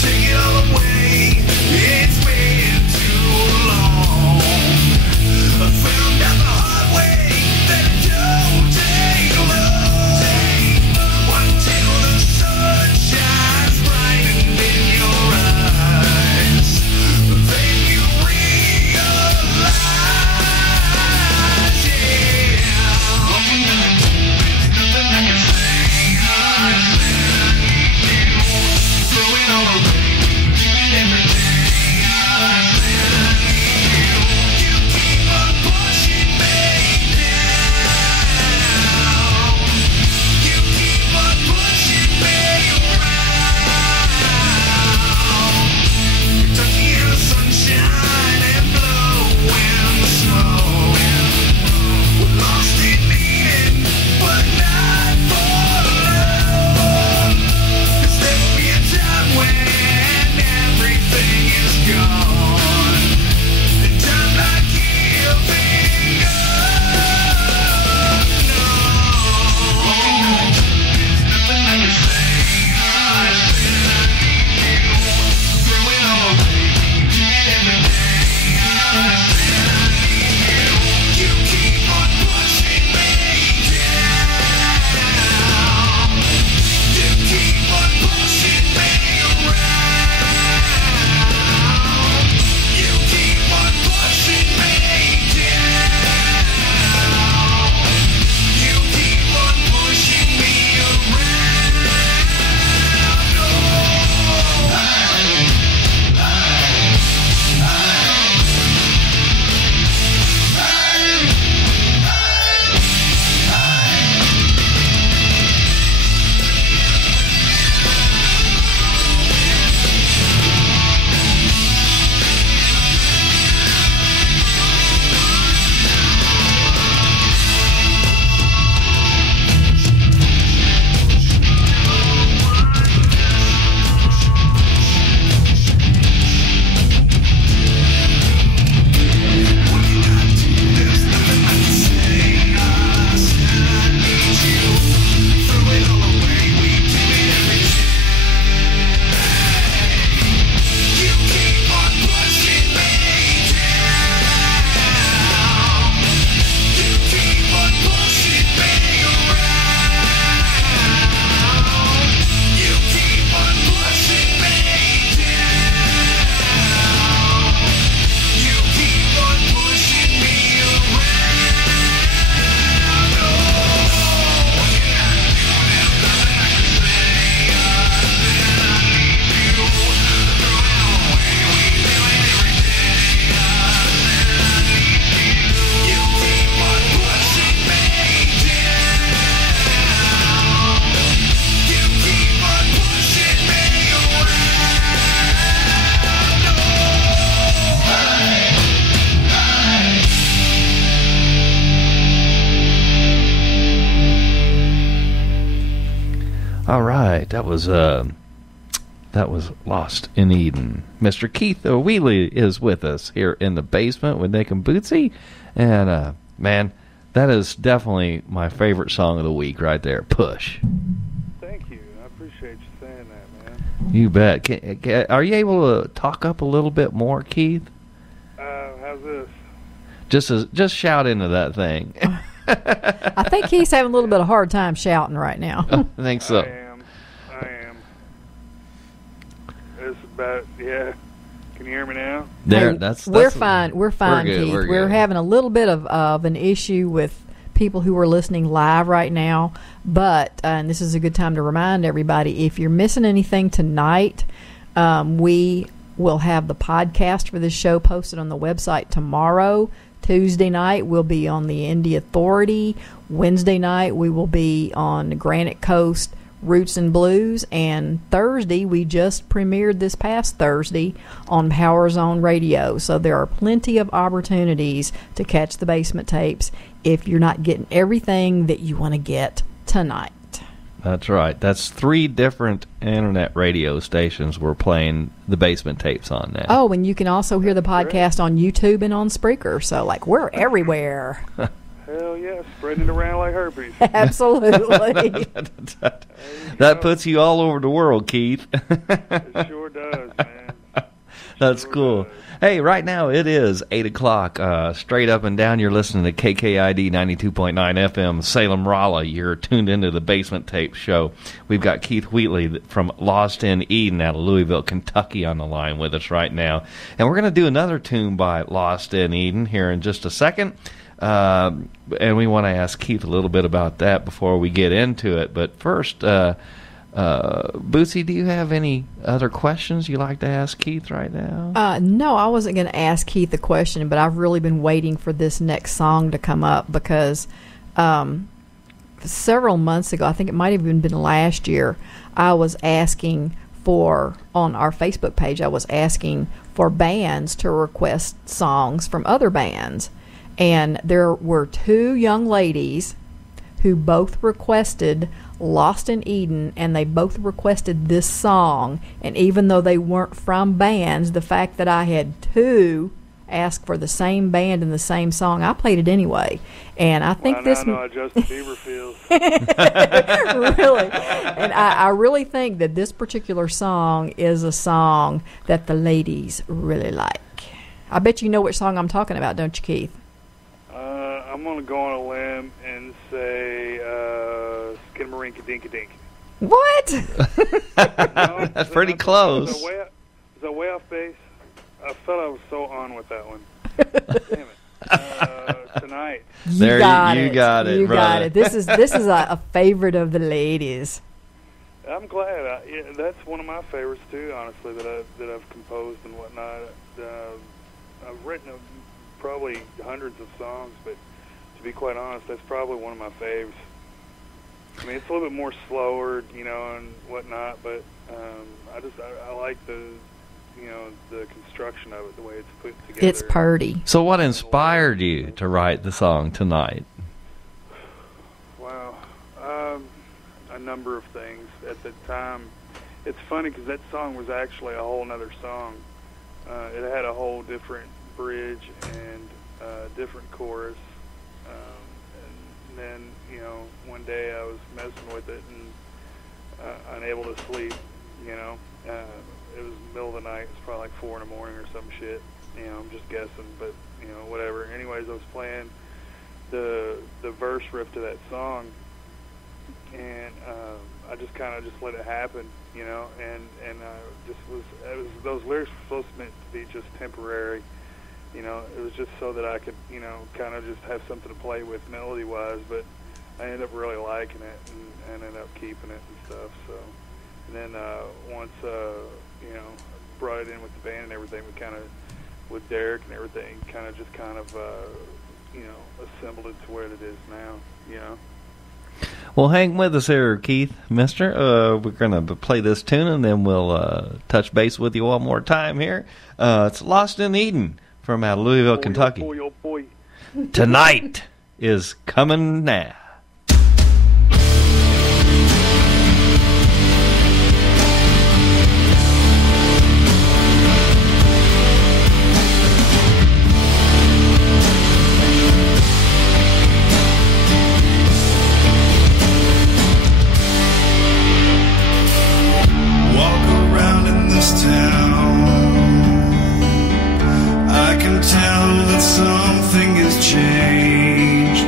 Take it all away. It's been too long. I found out the hard way that it don't take long. One till the right. That was Lost in Eden. Mr. Keith Wheatley is with us here in the basement with Nick and Bootsy. And, man, that is definitely my favorite song of the week right there. Push. Thank you. I appreciate you saying that, man. You bet. Are you able to talk up a little bit more, Keith? How's this? Just shout into that thing. I think he's having a little bit of a hard time shouting right now. I think so. I am. It's about, yeah. Can you hear me now? There, Hey, that's we're fine. We're fine, good, Keith. we're We're good. having a little bit of an issue with people who are listening live right now. But, and this is a good time to remind everybody, if you're missing anything tonight, we will have the podcast for this show posted on the website tomorrow. Tuesday night, we'll be on the Indie Authority. Wednesday night, we will be on Granite Coast Roots and Blues. And Thursday, we just premiered this past Thursday on Power Zone Radio. So there are plenty of opportunities to catch the basement tapes if you're not getting everything that you want to get tonight. That's right. That's 3 different internet radio stations we're playing the basement tapes on now. Oh, and you can also hear the podcast on YouTube and on Spreaker. So, like, we're everywhere. Hell yeah, spreading it around like herpes. Absolutely. That puts you all over the world, Keith. It sure does, man. That's cool. Hey, right now it is 8 o'clock. Straight up and down, you're listening to KKID 92.9 FM, Salem, Rolla. You're tuned into the Basement Tape Show. We've got Keith Wheatley from Lost in Eden out of Louisville, Kentucky on the line with us right now. And we're going to do another tune by Lost in Eden here in just a second. And we want to ask Keith a little bit about that before we get into it. But first, Bootsy, do you have any other questions you'd like to ask Keith right now? No, I wasn't going to ask Keith a question, but I've really been waiting for this next song to come up because several months ago, I think it might have even been last year, I was asking for, on our Facebook page, I was asking for bands to request songs from other bands. And there were 2 young ladies who both requested Lost in Eden, and they both requested this song. And even though they weren't from bands, the fact that I had 2 ask for the same band and the same song, I played it anyway. And I think I know how Justin Bieber feels. Really. And I really think that this particular song is a song that the ladies really like. I bet you know which song I'm talking about, don't you, Keith? I'm going to go on a limb and say Skidamarinka-Dinka-Dink. What? No, That's pretty close. Is that way off base? I thought I was so on with that one. Damn it. Tonight. You got it. You got it. This is a favorite of the ladies. I'm glad. That's one of my favorites too. Honestly, that I've composed and whatnot. I've written probably hundreds of songs, but to be quite honest, that's probably one of my faves. I mean, it's a little bit more slower, and whatnot, but I like the construction of it, the way it's put together. It's purty. So what inspired you to write the song Tonight? Wow. A number of things. At the time, it's funny because that song was actually a whole other song. It had a whole different bridge and different chorus. And then, one day I was messing with it and unable to sleep, it was the middle of the night. It was probably like 4 in the morning or some shit. I'm just guessing, but, whatever. Anyways, I was playing the verse riff to that song, and I just kind of just let it happen, and those lyrics were supposed to be just temporary. It was just so that I could, kind of just have something to play with melody-wise, but I ended up really liking it and ended up keeping it and stuff, so. And then once, brought it in with the band and everything, we kind of, with Derek and everything, assembled it to where it is now, Well, hang with us here, Keith, mister. We're going to play this tune, and then we'll touch base with you one more time here. It's Lost in Eden from out of Louisville, Kentucky. Oh boy. Tonight is coming now. changed.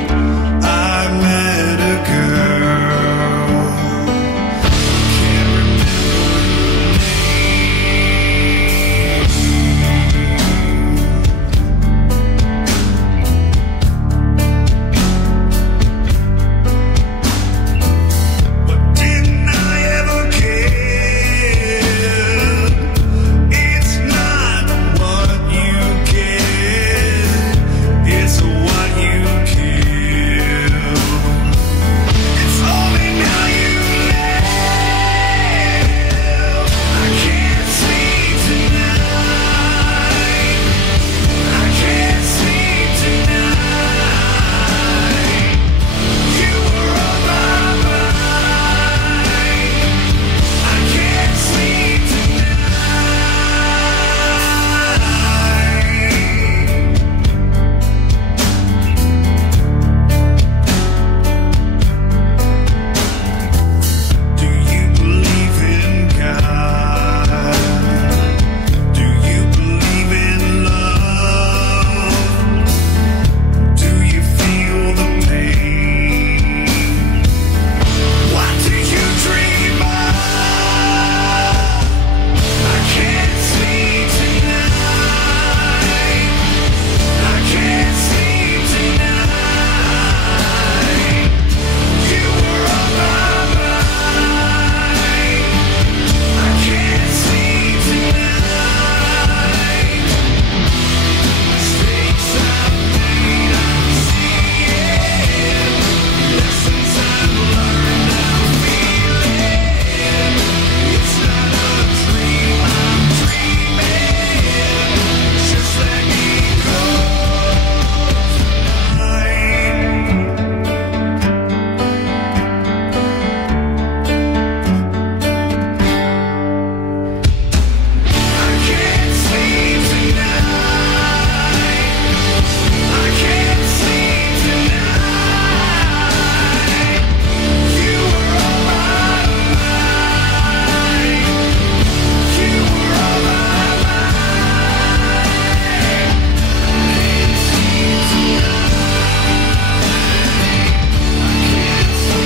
I met a girl. Can't remember but didn't I ever care? It's not what you get, it's what you kill. It's only now you live. I can't sleep tonight. I can't sleep tonight. You were on my mind. I can't sleep tonight. Do you believe in God? Do you believe in love? Do you feel the pain? What do you dream of? I can't sleep tonight. I can't sleep tonight. You were on my mind. I can't sleep tonight. Mistakes I've made, I'm seeing. Lessons I've learned, I'm feeling. It's not a dream, I'm dreaming. Just let me go I can't sleep tonight. I can't sleep tonight. You were on my mind. You were on my mind. Can't sleep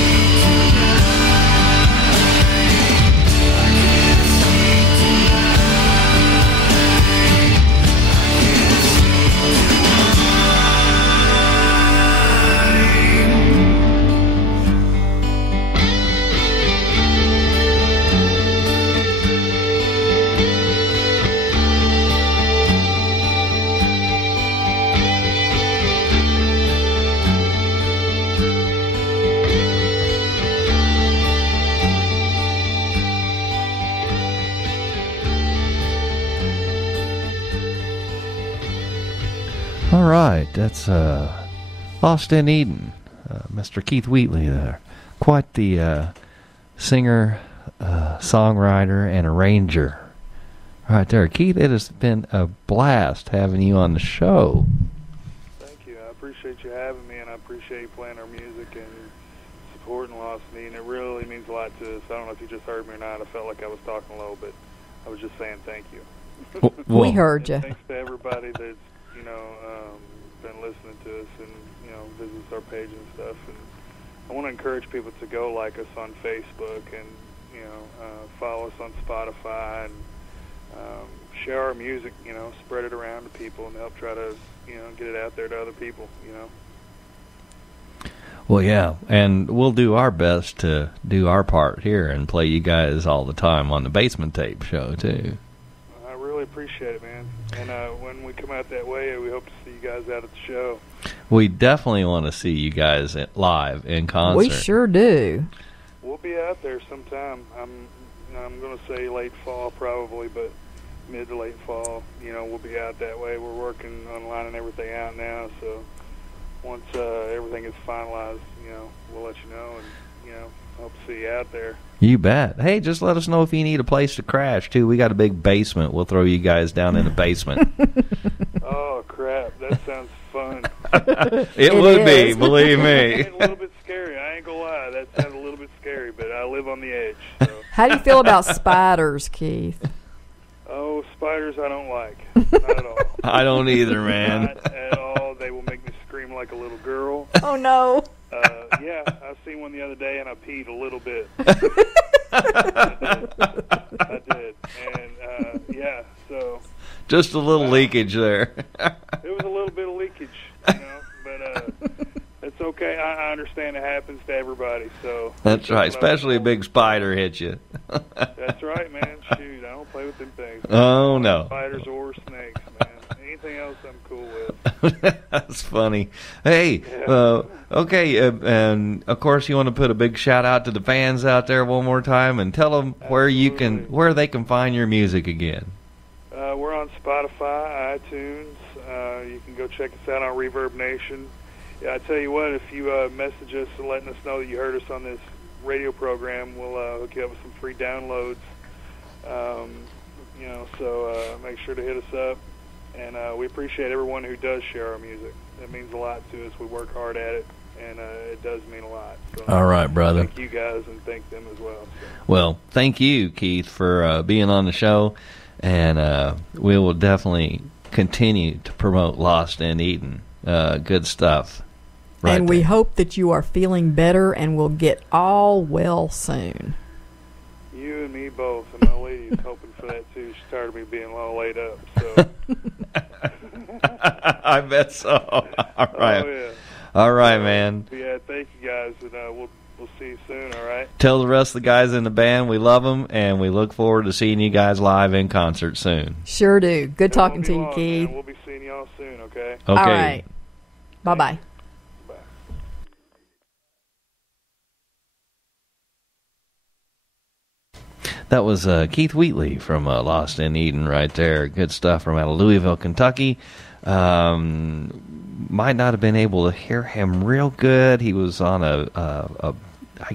All right, that's Lost in Eden, Mr. Keith Wheatley there. Quite the singer, songwriter, and arranger. Right there. Keith, it has been a blast having you on the show. Thank you. I appreciate you having me, and I appreciate you playing our music and supporting Lost in Eden. It really means a lot to us. I don't know if you just heard me or not. I felt like I was talking low, but I was just saying thank you. We heard you. Thanks to everybody that's been listening to us and visits our page and stuff. And I want to encourage people to go like us on Facebook and follow us on Spotify and share our music. Spread it around to people and help try to get it out there to other people. Well, yeah, and we'll do our best to do our part here and play you guys all the time on the Basement Tape show too. I really appreciate it, man. And when we come out that way, we hope to see you guys out at the show. We definitely want to see you guys live in concert. We sure do. We'll be out there sometime. I'm going to say late fall probably, but mid to late fall. We'll be out that way. We're working on lining everything out now, so once everything is finalized, we'll let you know, and hope to see you out there. You bet. Hey, just let us know if you need a place to crash too. We got a big basement. We'll throw you guys down in the basement. Oh crap, that sounds fun. It would be, believe me. It's a little bit scary. I ain't gonna lie. That sounds a little bit scary, but I live on the edge. So. How do you feel about spiders, Keith? Oh, spiders I don't like. Not at all. I don't either, man. Not at all. They will make me scream scream like a little girl. Oh, no. Yeah, I seen one the other day, and I peed a little bit. I did. And, yeah, so... Just a little leakage there. It was a little bit of leakage, you know, but it's okay. I understand it happens to everybody, so... That's right, especially a big spider hit you. That's right, man. Shoot, I don't play with them things. Oh, no. Spiders or snakes, man. Anything else I'm cool with. That's funny. Hey, okay, and of course you want to put a big shout out to the fans out there one more time and tell them where they can find your music again. We're on Spotify, iTunes. You can go check us out on Reverb Nation. Yeah, I tell you what, if you message us and letting us know that you heard us on this radio program, we'll hook you up with some free downloads. You know, so make sure to hit us up. And we appreciate everyone who does share our music. It means a lot to us. We work hard at it, and it does mean a lot. So all right, brother. Thank you guys, and thank them as well. So. Well, thank you, Keith, for being on the show, and we will definitely continue to promote Lost in Eden. Good stuff. Right and we hope that you are feeling better and will get all well soon. You and me both, and my lady's hoping for that too. She's tired of me being all laid up. So. I bet so. All right. Oh, yeah. All right, man. Yeah, thank you guys, and we'll see you soon, all right? Tell the rest of the guys in the band we love them, and we look forward to seeing you guys live in concert soon. Sure do. Good talking to you, Keith. We'll be seeing y'all soon, okay? All right. Bye-bye. That was Keith Wheatley from Lost in Eden right there. Good stuff from out of Louisville, Kentucky. Might not have been able to hear him real good. He was on I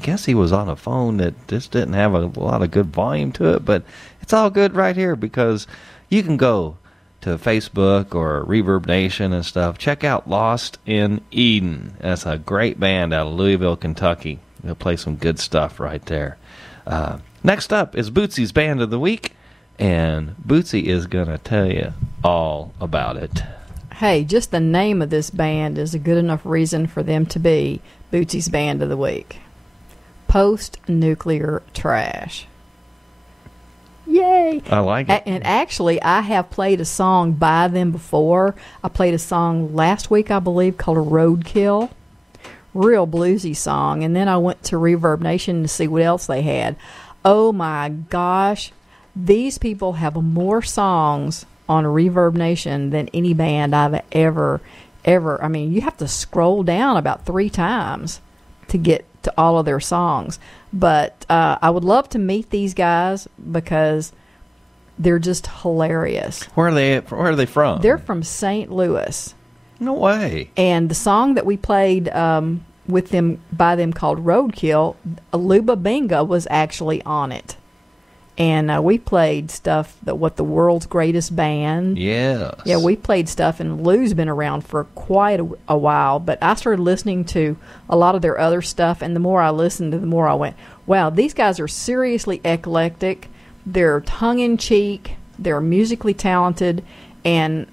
guess he was on a phone that just didn't have a lot of good volume to it, but it's all good right here because you can go to Facebook or Reverb Nation and stuff. Check out Lost in Eden. That's a great band out of Louisville, Kentucky. They'll play some good stuff right there. Next up is Bootsy's Band of the Week, and Bootsy is going to tell you all about it. Hey, just the name of this band is a good enough reason for them to be Bootsy's Band of the Week. Post-nuclear trash. Yay! I like it. And actually, I have played a song by them before. I played a song last week, I believe, called Roadkill. Real bluesy song. And then I went to Reverb Nation to see what else they had. Oh my gosh, these people have more songs on Reverb Nation than any band I've ever. I mean, you have to scroll down about 3 times to get to all of their songs. But I would love to meet these guys because they're just hilarious. Where are they from? They're from St. Louis. No way. And the song that we played with them by them called Roadkill, Luba Binga was actually on it. And we played stuff what the world's greatest band. Yes. Yeah, we played stuff, and Lou's been around for quite a while. But I started listening to a lot of their other stuff, and the more I listened, the more I went, wow, these guys are seriously eclectic. They're tongue-in-cheek. They're musically talented. And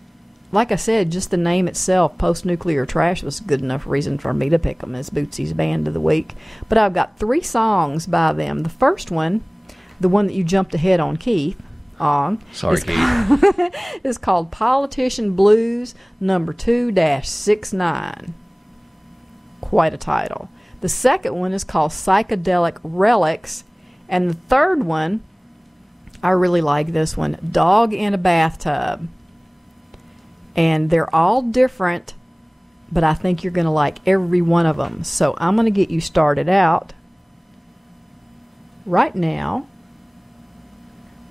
like I said, just the name itself, Post-Nuclear Trash, was good enough reason for me to pick them as Bootsy's Band of the Week. But I've got 3 songs by them. The first one, the one that you jumped ahead on, Keith, Sorry, Keith. is called Politician Blues number 2-69. Quite a title. The second one is called Psychedelic Relics. And the third one, I really like this one, Dog in a Bathtub. And they're all different, but I think you're going to like every one of them. So I'm going to get you started out right now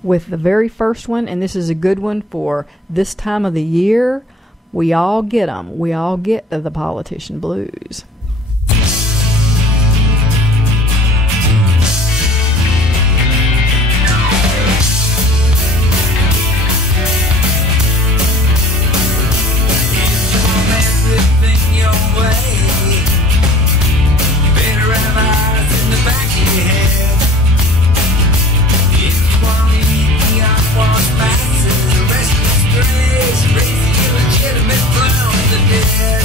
with the very first one. And this is a good one for this time of the year. We all get them. We all get the Politician Blues. Legitimate clown in the dead.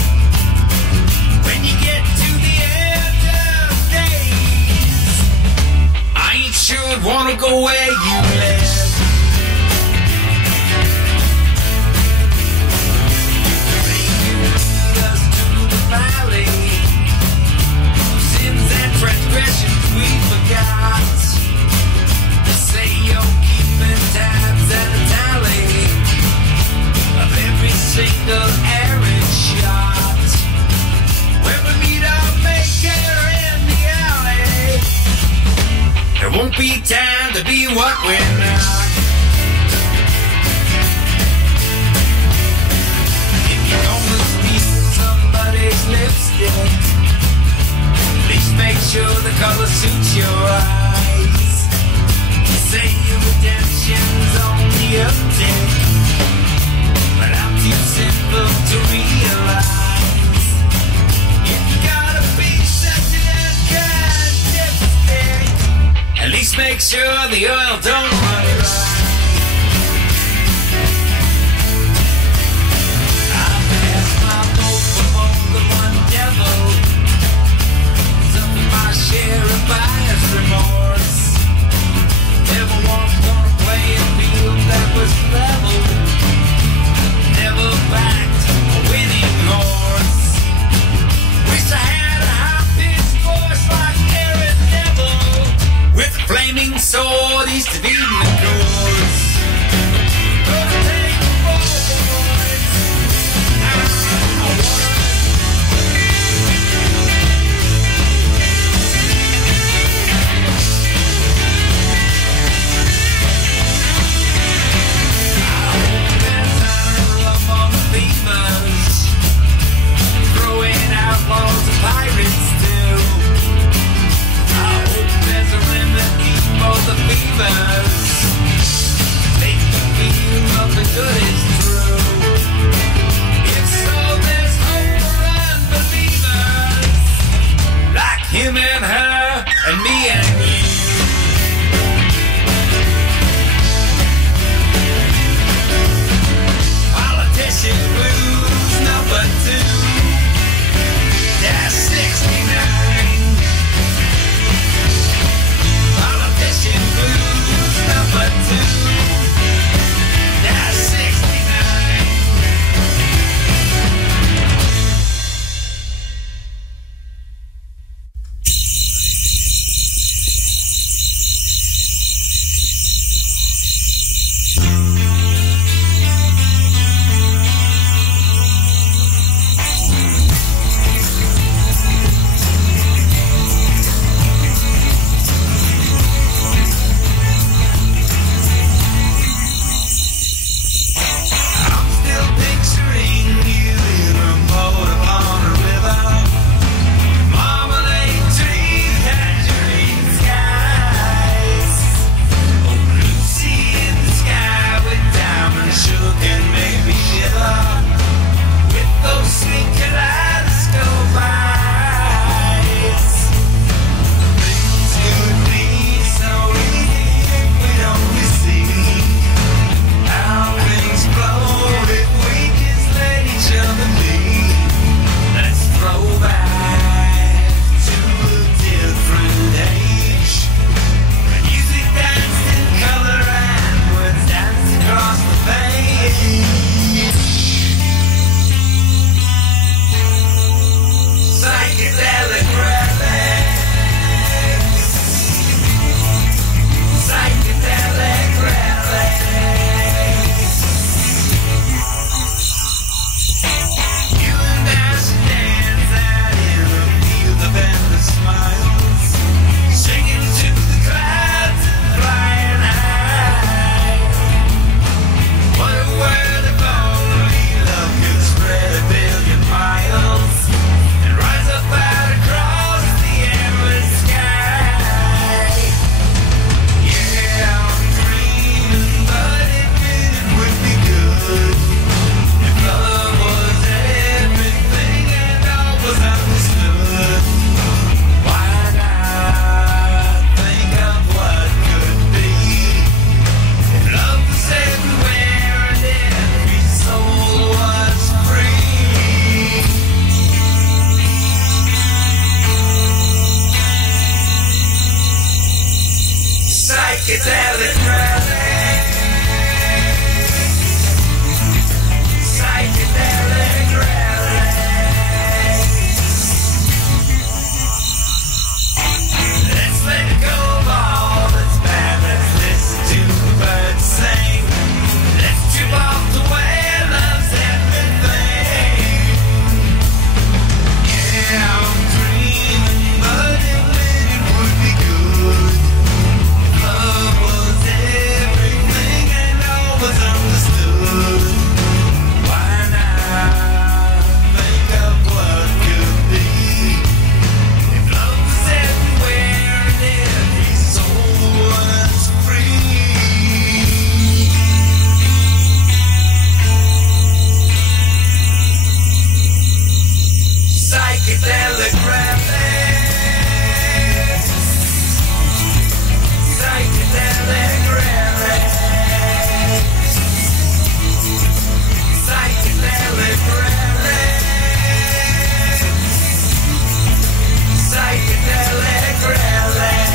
the way you live. Lead us to the valley, sins and transgressions we forgot. They say you're keeping tabs and a tally of every single errant shot. When we meet our maker in the alley, there won't be time to be what we're not. If you're gonna steal somebody's lipstick, at least make sure the color suits your eyes. You say your redemption's on the uptick, but I'm too simple to realize. If you gotta be such an unkind dipstick, at least make sure the oil don't run dry. I pass my vote for more than one devil, suffer my share of bias remorse. Never walked on a playing field that was level, never backed a winning horse. Wish I had a high-pitched voice like Aaron Neville, with a flaming sword east of Eden Psychedelic relic. Psychedelic relic. Let's let go of all that's bad. Let's listen to the birds sing. Let's trip off the way love's everything. Yeah, I'm dreaming, but it would be good if love was everything and all was understood. Why not think of what could be if love was everywhere and every soul was free? Psychedelic relics. Psychedelic relics. Psychedelic relics. Psychedelic relics.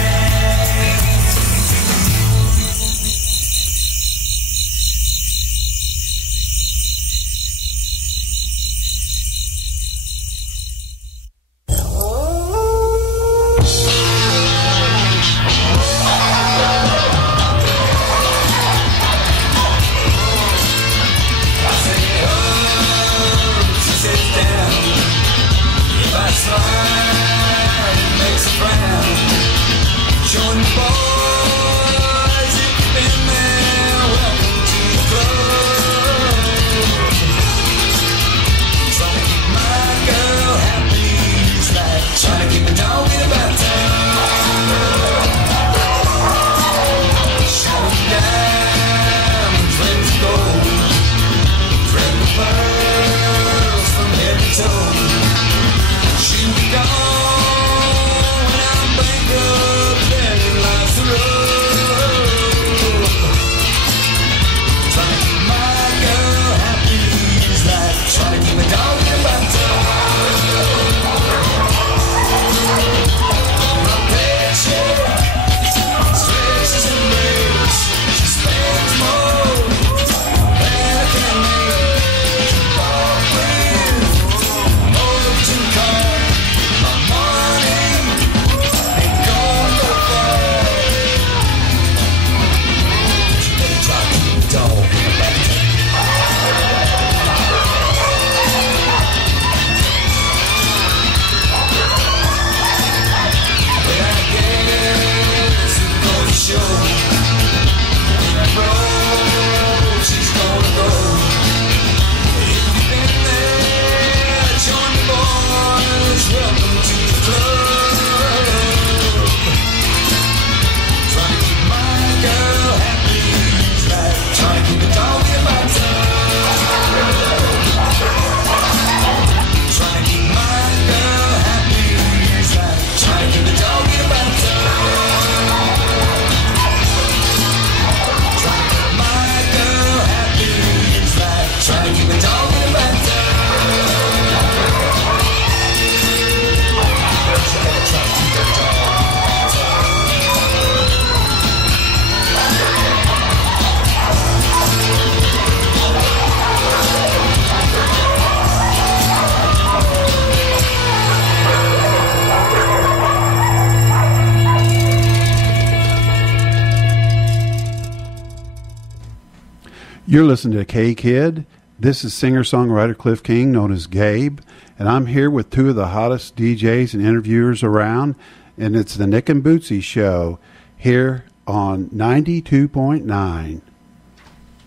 You're listening to K-Kid. This is singer-songwriter Cliff King, known as Gabe, and I'm here with two of the hottest DJs and interviewers around, and it's the Nick and Bootsy Show here on 92.9.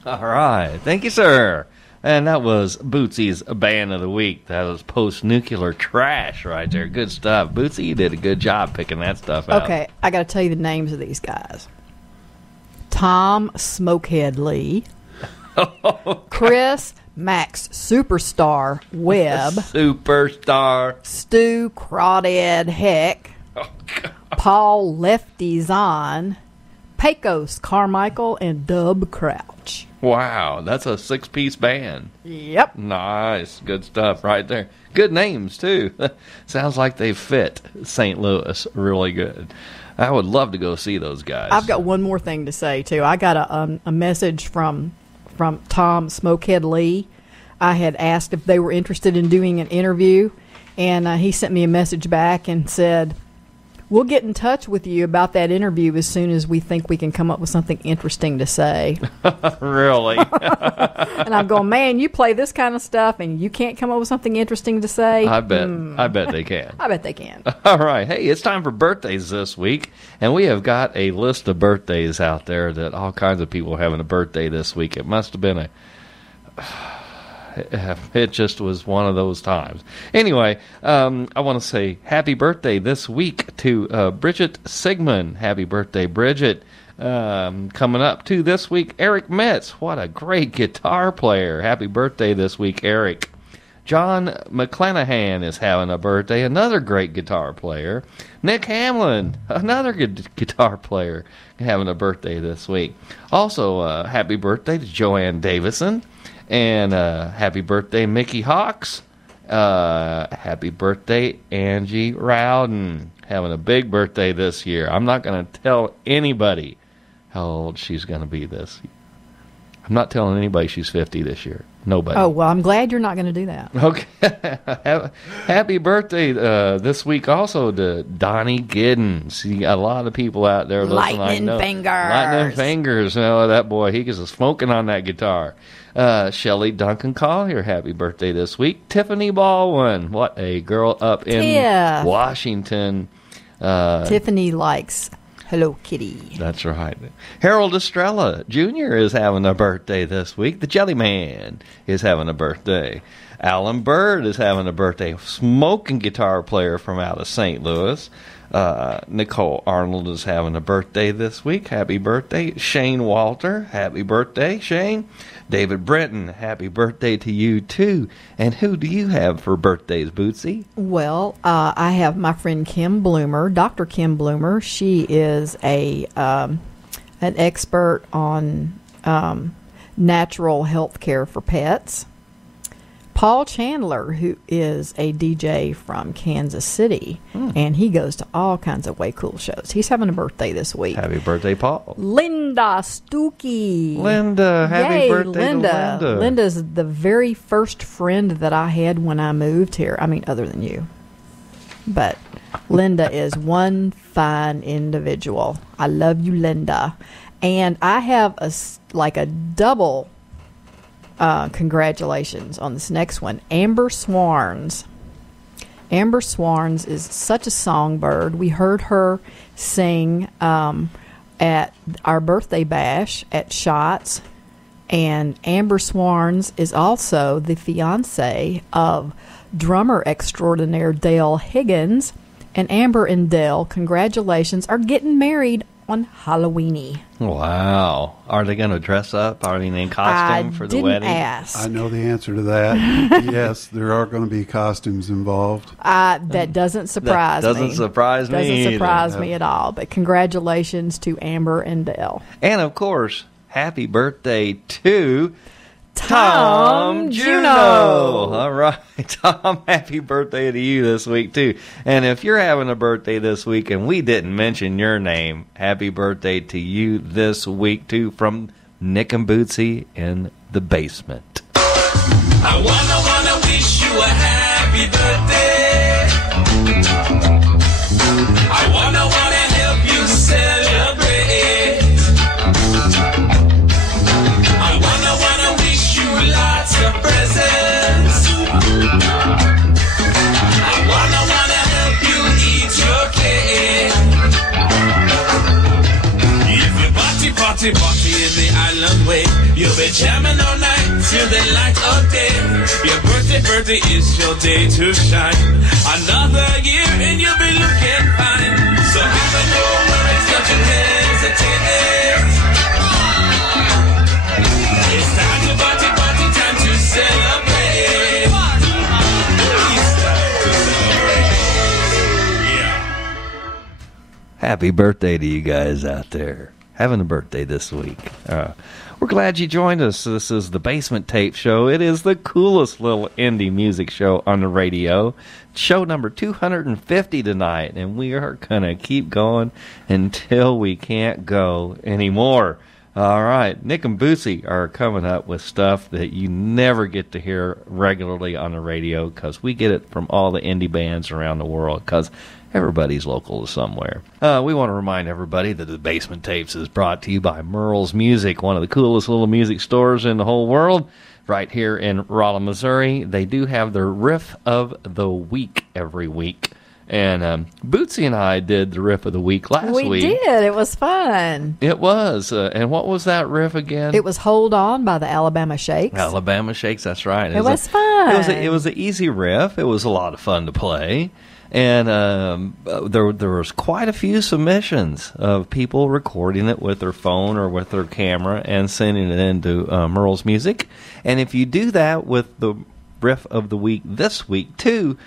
All right. Thank you, sir. And that was Bootsy's Band of the Week. That was Post-Nuclear Trash right there. Good stuff. Bootsy, you did a good job picking that stuff out. Okay, I got to tell you the names of these guys. Tom Smokehead Lee. Chris Max Superstar Webb. Superstar. Stu Crawdad Heck. Paul Lefty Zahn. Pecos Carmichael and Dub Crouch. Wow, that's a 6-piece band. Yep. Nice. Good stuff right there. Good names, too. Sounds like they fit St. Louis really good. I would love to go see those guys. I've got one more thing to say, too. I got a message from Tom Smokehead Lee. I had asked if they were interested in doing an interview, and he sent me a message back and said, we'll get in touch with you about that interview as soon as we think we can come up with something interesting to say. Really? And I'm going, man, you play this kind of stuff and you can't come up with something interesting to say? I bet they can. I bet they can. All right. Hey, it's time for birthdays this week, and we have got a list of birthdays out there that all kinds of people are having a birthday this week. It must have been it just was one of those times. Anyway, I want to say happy birthday this week to Bridget Sigmund. Happy birthday, Bridget. Coming up, too, this week, Eric Metz. What a great guitar player. Happy birthday this week, Eric. John McClanahan is having a birthday. Another great guitar player. Nick Hamlin, another good guitar player, having a birthday this week. Also, happy birthday to Joanne Davison. And happy birthday, Mickey Hawks. Happy birthday, Angie Rowden. Having a big birthday this year. I'm not going to tell anybody how old she's going to be this year. I'm not telling anybody she's 50 this year. Nobody. Oh, well, I'm glad you're not going to do that. Okay. Happy birthday this week also to Donnie Giddens. You got a lot of people out there listening. Lightning fingers. Lightning fingers. Oh, that boy, he is smoking on that guitar. Shelley Duncan Collier, happy birthday this week. Tiffany Baldwin, what a girl up in Washington. Tiffany likes Hello Kitty. That's right. Harold Estrella Jr. is having a birthday this week. The Jelly Man is having a birthday. Alan Bird is having a birthday. Smoking guitar player from out of St. Louis. Nicole Arnold is having a birthday this week. Happy birthday. Shane Walter, happy birthday, Shane. David Brenton, happy birthday to you, too. And who do you have for birthdays, Bootsy? Well, I have my friend Kim Bloomer, Dr. Kim Bloomer. She is an expert on natural health care for pets. Paul Chandler, who is a DJ from Kansas City, and he goes to all kinds of way cool shows. He's having a birthday this week. Happy birthday, Paul. Linda Stuckey. Linda, happy birthday to Linda. Linda's the very first friend that I had when I moved here. I mean, other than you. But Linda is one fine individual. I love you, Linda. And I have a double congratulations on this next one. Amber Swarns. Amber Swarns is such a songbird. We heard her sing at our birthday bash at Shots. And Amber Swarns is also the fiance of drummer extraordinaire Dale Higgins. And Amber and Dale, congratulations, are getting married on Halloweeny. Wow. Are they going to dress up? Are they in costume for the wedding? Ask. I know the answer to that. Yes, there are going to be costumes involved. That doesn't surprise me. Doesn't surprise me Doesn't surprise either. me at all. But congratulations to Amber and Dale. And, of course, happy birthday to Tom Juno. All right, Tom, happy birthday to you this week, too. And if you're having a birthday this week and we didn't mention your name, happy birthday to you this week, too, from Nick and Bootsy in the basement. I wanna wish you a happy birthday. I wanna help you celebrate. I wanna wish you lots of presents. I wanna help you eat your cake. If you party in the island way, you'll be jamming all night till the light of day. Your birthday is your day to shine. Another year and you'll be looking fine. So have no worries, don't you hesitate. It's time to party, time to celebrate. It's time to celebrate. Yeah. Happy birthday to you guys out there. having a birthday this week. We're glad you joined us. This is the Basement Tape Show. It is the coolest little indie music show on the radio. Show number 250 tonight, and we are going to keep going until we can't go anymore. All right, Nick and Bootsy are coming up with stuff that you never get to hear regularly on the radio because we get it from all the indie bands around the world because everybody's local to somewhere. We want to remind everybody that the Basement Tapes is brought to you by Merle's Music, one of the coolest little music stores in the whole world, right here in Rolla, Missouri. They do have their Riff of the Week every week. And Bootsy and I did the Riff of the Week last week. We did. It was fun. It was. And what was that riff again? It was Hold On by the Alabama Shakes. Alabama Shakes, that's right. It was fun. It was an easy riff. It was a lot of fun to play. And there was quite a few submissions of people recording it with their phone or with their camera and sending it into Merle's Music. And if you do that with the Riff of the Week this week, too,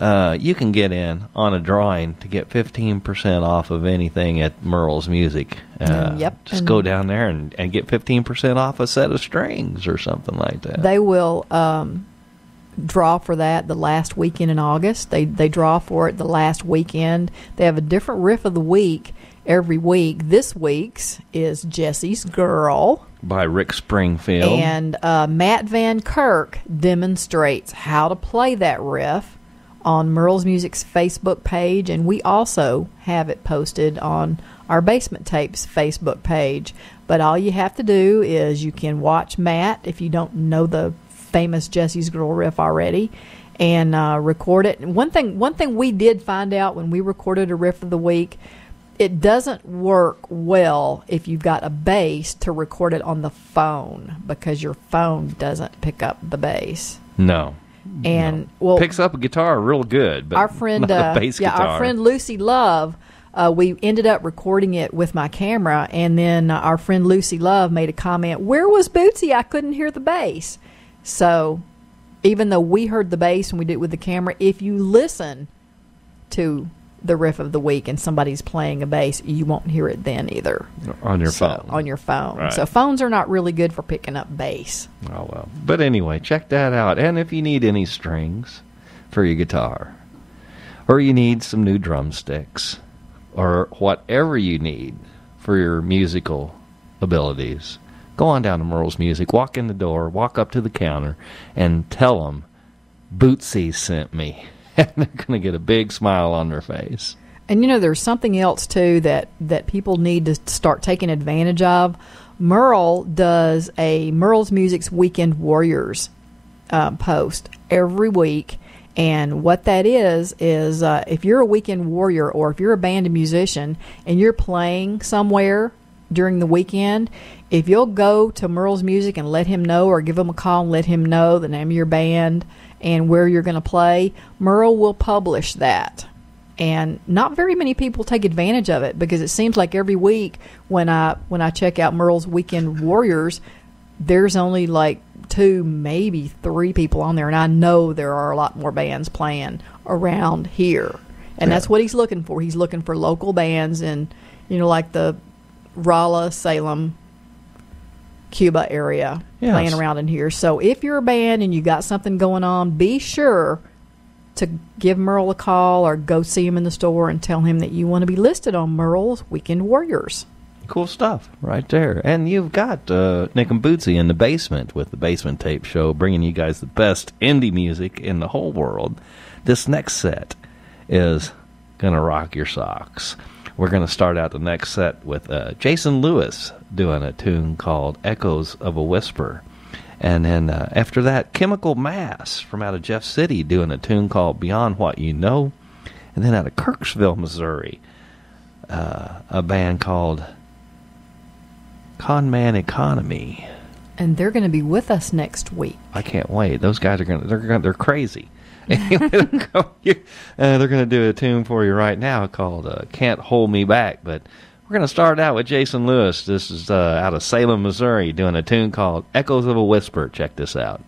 you can get in on a drawing to get 15% off of anything at Merle's Music. Yep. Just go down there and get 15% off a set of strings or something like that. They will draw for that the last weekend in August. They draw for it the last weekend. They have a different Riff of the Week every week. This week's is Jesse's Girl by Rick Springfield. And Matt Van Kirk demonstrates how to play that riff on Merle's Music's Facebook page, and we also have it posted on our Basement Tapes Facebook page. But all you have to do is you can watch Matt, if you don't know the famous Jesse's Girl riff already, and record it. And one thing we did find out when we recorded a Riff of the Week, it doesn't work well if you've got a bass to record it on the phone because your phone doesn't pick up the bass. No. And well, picks up a guitar real good, but our friend, not a bass guitar. Our friend Lucy Love, we ended up recording it with my camera, and then our friend Lucy Love made a comment, "Where was Bootsy? I couldn't hear the bass." So, even though we heard the bass and we did it with the camera, if you listen to the Riff of the Week and somebody's playing a bass, you won't hear it then either. On your phone. On your phone. Right. So phones are not really good for picking up bass. Oh, well. But anyway, check that out. And if you need any strings for your guitar, or you need some new drumsticks, or whatever you need for your musical abilities, go on down to Merle's Music, walk in the door, walk up to the counter, and tell them, Bootsy sent me. And they're going to get a big smile on their face. And, you know, there's something else, too, that people need to start taking advantage of. Merle does a Merle's Music's Weekend Warriors post every week. And what that is if you're a weekend warrior or if you're a band and musician and you're playing somewhere during the weekend, if you'll go to Merle's Music and let him know, or give him a call and let him know the name of your band and where you're going to play, Merle will publish that. And not very many people take advantage of it, because it seems like every week when I check out Merle's Weekend Warriors, there's only like 2, maybe 3 people on there, and I know there are a lot more bands playing around here. And that's what he's looking for. He's looking for local bands in, you know, like the Rolla, Salem, Cuba area, playing around in here. So if you're a band and you got something going on, be sure to give Merle a call or go see him in the store and tell him that you want to be listed on Merle's Weekend Warriors. Cool stuff right there. And you've got Nick and Bootsy in the basement with the Basement Tape Show, bringing you guys the best indie music in the whole world. This next set is going to rock your socks. We're going to start out the next set with Jason Lewis doing a tune called Echoes of a Whisper. And then after that, Chemical Mass from out of Jeff City doing a tune called Beyond What You Know. And then out of Kirksville, Missouri, a band called Conman Economy. And they're going to be with us next week. I can't wait. Those guys are they're crazy. They're going to do a tune for you right now called Can't Hold Me Back. But we're going to start out with Jason Lewis. This is out of Salem, Missouri, doing a tune called Echoes of a Whisper. Check this out.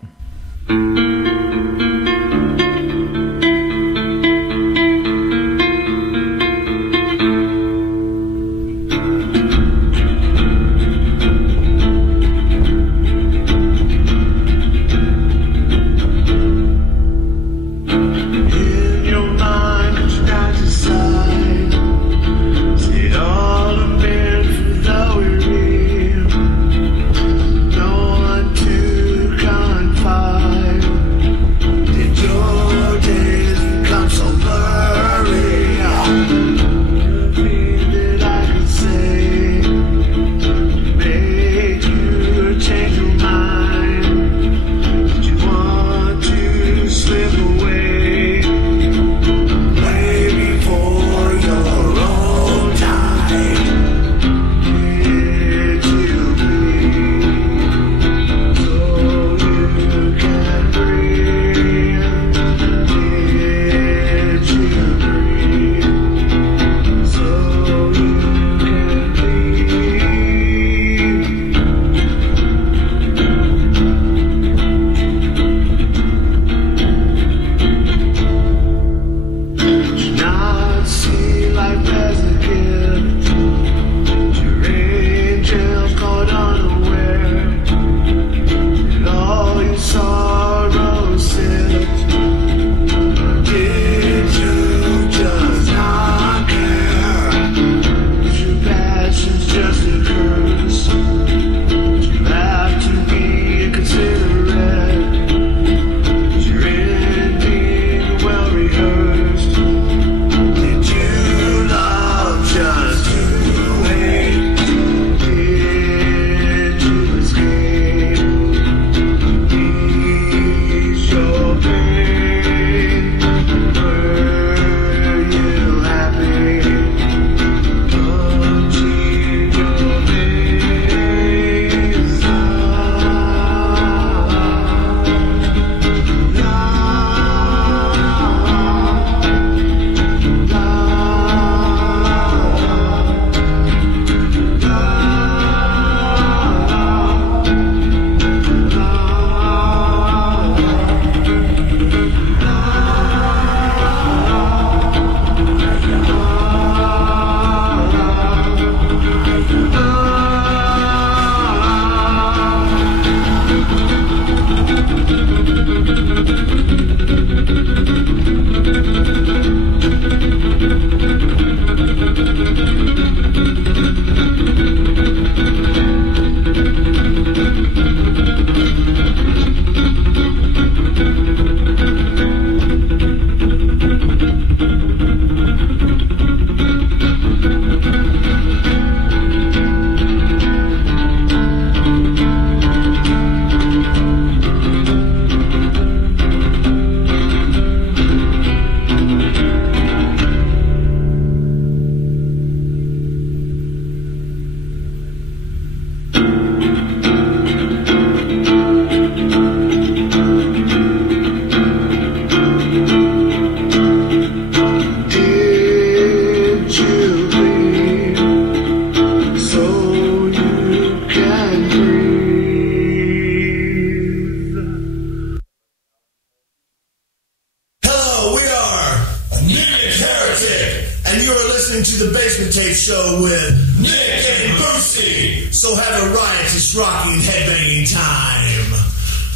Heretic, and you are listening to the Basement Tape Show with Nick and Bootsy. So have a riotous, rocking, headbanging time.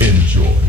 Enjoy.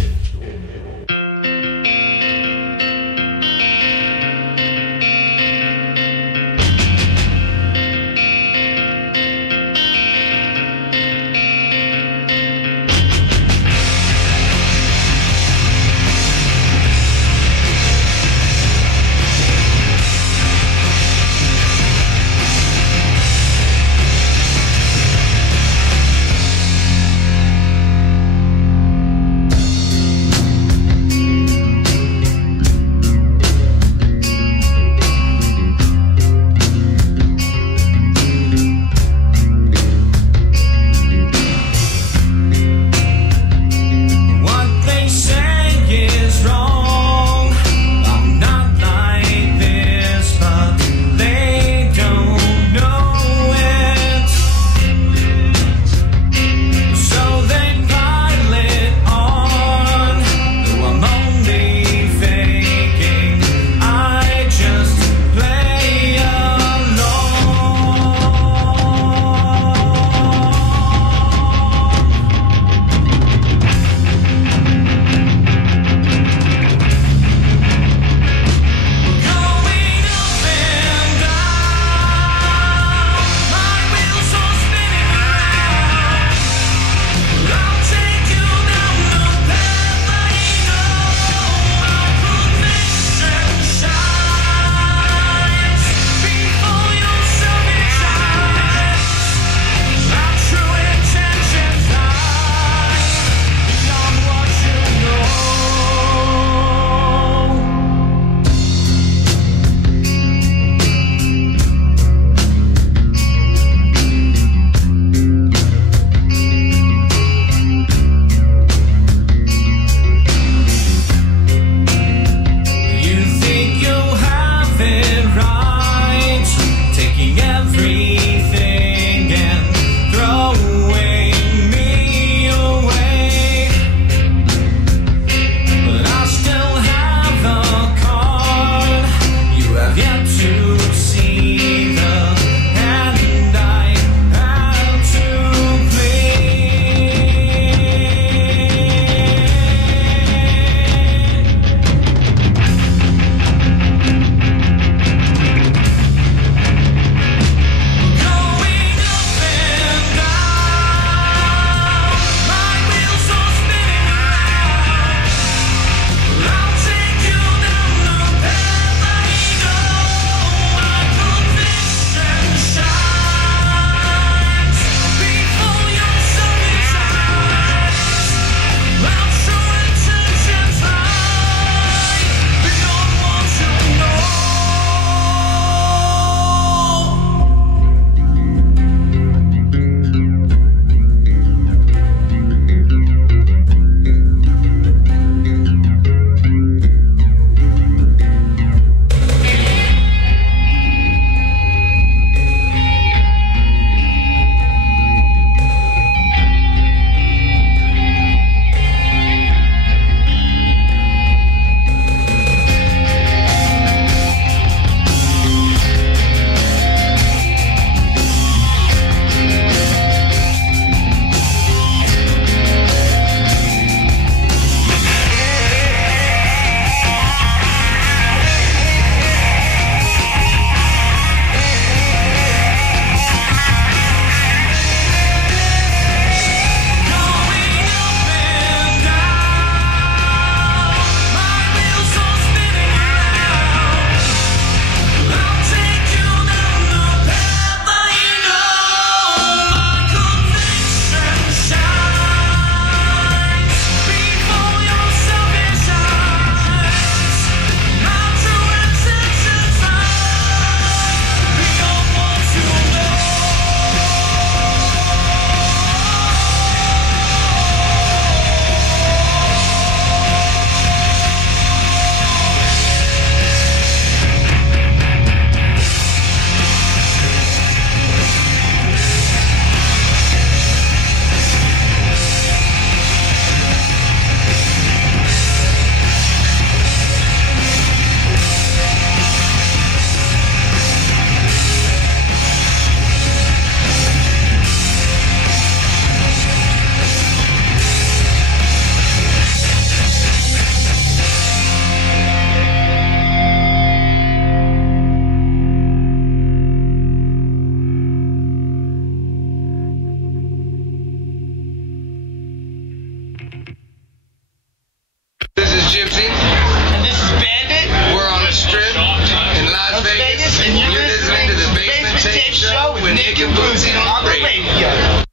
Nick and Bootsy on the radio.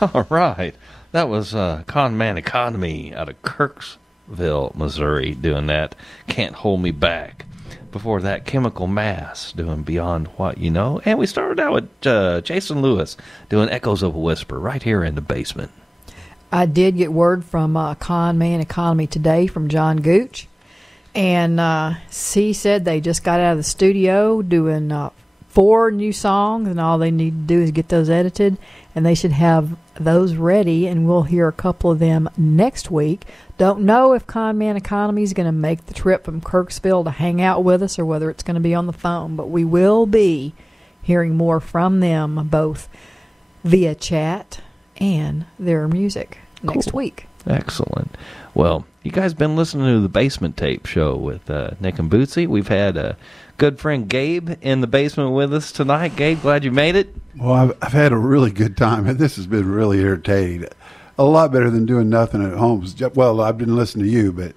All right. That was Conman Economy out of Kirksville, Missouri, doing that. Can't Hold Me Back. Before that, Chemical Mass doing Beyond What You Know. And we started out with Jason Lewis doing Echoes of a Whisper right here in the basement. I did get word from Conman Economy today from John Gooch. And he said they just got out of the studio doing 4 new songs, and all they need to do is get those edited, and they should have those ready, and we'll hear a couple of them next week. Don't know if Conman Economy is going to make the trip from Kirksville to hang out with us or whether it's going to be on the phone, but we will be hearing more from them both via chat and their music. next week. Excellent. Well, you guys been listening to the Basement Tape Show with Nick and Bootsy. We've had a good friend Gabe in the basement with us tonight. Gabe, glad you made it. Well, I've had a really good time, and this has been really entertaining. A lot better than doing nothing at home. Well, I've been listening to you, but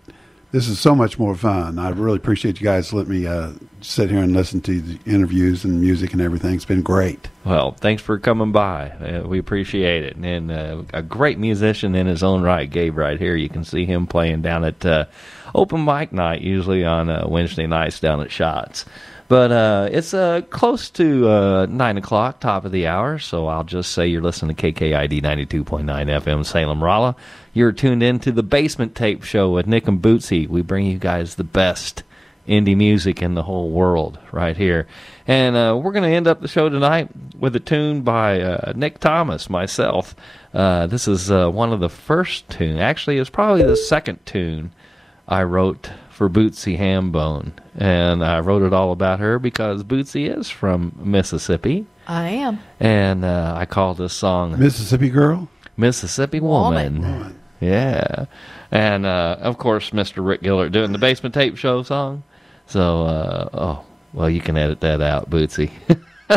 this is so much more fun. I really appreciate you guys letting me sit here and listen to the interviews and music and everything. It's been great. Well, thanks for coming by. We appreciate it. And a great musician in his own right, Gabe, right here. You can see him playing down at open mic night, usually on Wednesday nights down at Shots. But it's close to 9 o'clock, top of the hour, so I'll just say you're listening to KKID 92.9 FM Salem, Rolla. You're tuned in to the Basement Tape Show with Nick and Bootsy. We bring you guys the best indie music in the whole world right here. And we're going to end up the show tonight with a tune by Nick Thomas, myself. This is one of the first tunes. Actually, it's probably the second tune I wrote for Bootsy Hambone. And I wrote it all about her because Bootsy is from Mississippi. I am. And I call this song Mississippi Girl? Mississippi Woman. Yeah. And, of course, Mr. Rick Gillard doing the Basement Tape Show song. So, well, you can edit that out, Bootsy.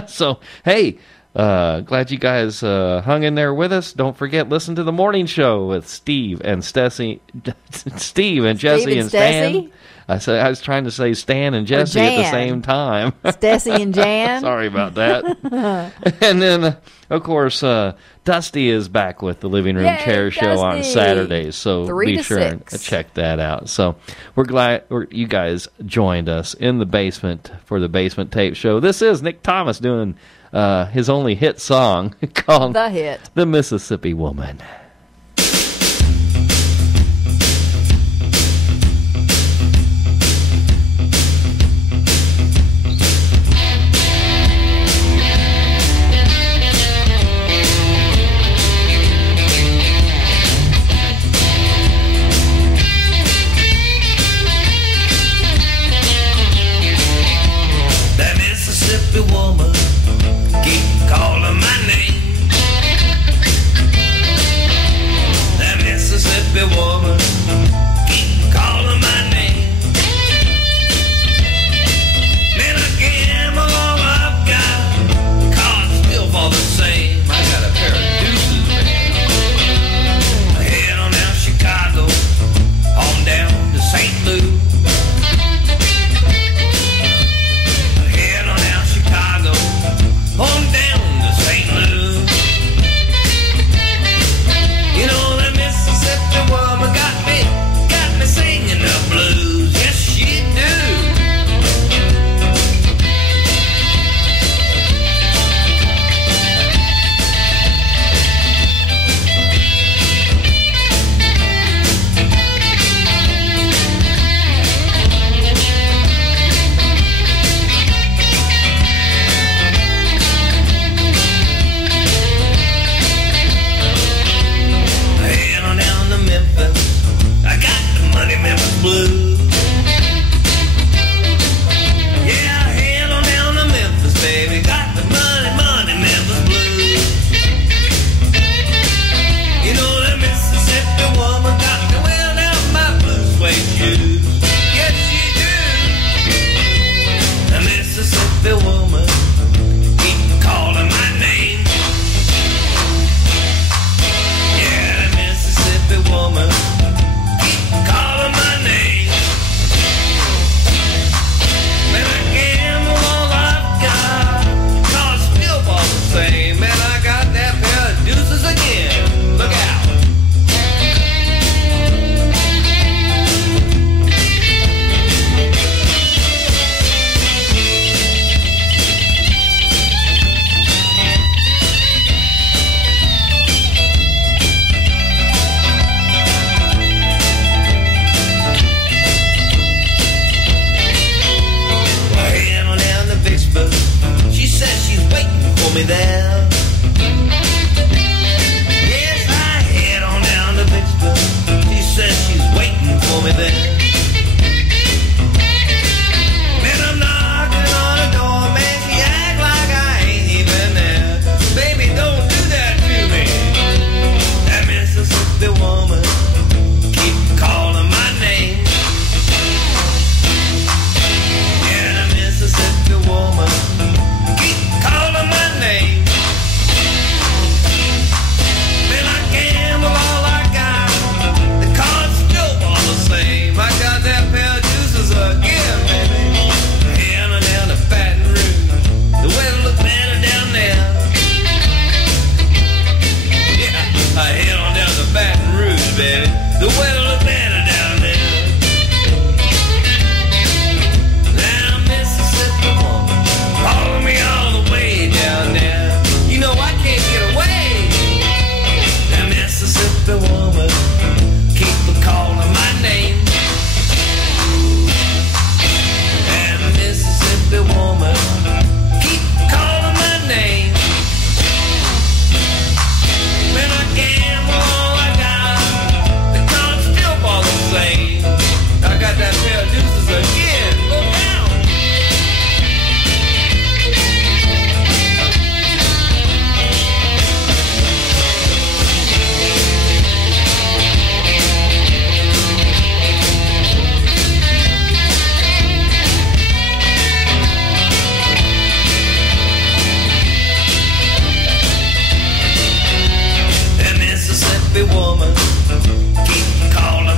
So, hey, glad you guys hung in there with us. Don't forget, listen to the morning show with Steve and Jesse and Stan. I was trying to say Stan and Jesse at the same time. Stessie and Jan. Sorry about that. And then, of course, Dusty is back with the Living Room Chair Show on Saturdays, so be sure and check that out. So we're glad you guys joined us in the basement for the Basement Tape Show. This is Nick Thomas doing his only hit song called The Mississippi Woman. Woman, keep calling my name. me there. Yes, I head on down to Vicksburg. She says she's waiting for me there. Man, I'm knocking on the door, man, she act like I ain't even there. Baby, don't do that to me. That Mississippi woman baby. The weather look better down there. Now Mississippi woman, follow me all the way down there. You know I can't get away. Now Mississippi woman, keep calling my name. And Mississippi woman, keep calling my name. When I gamble all I got, the cards still fall the same. I got that pair of deuces again. Look down. And Mississippi woman, keep calling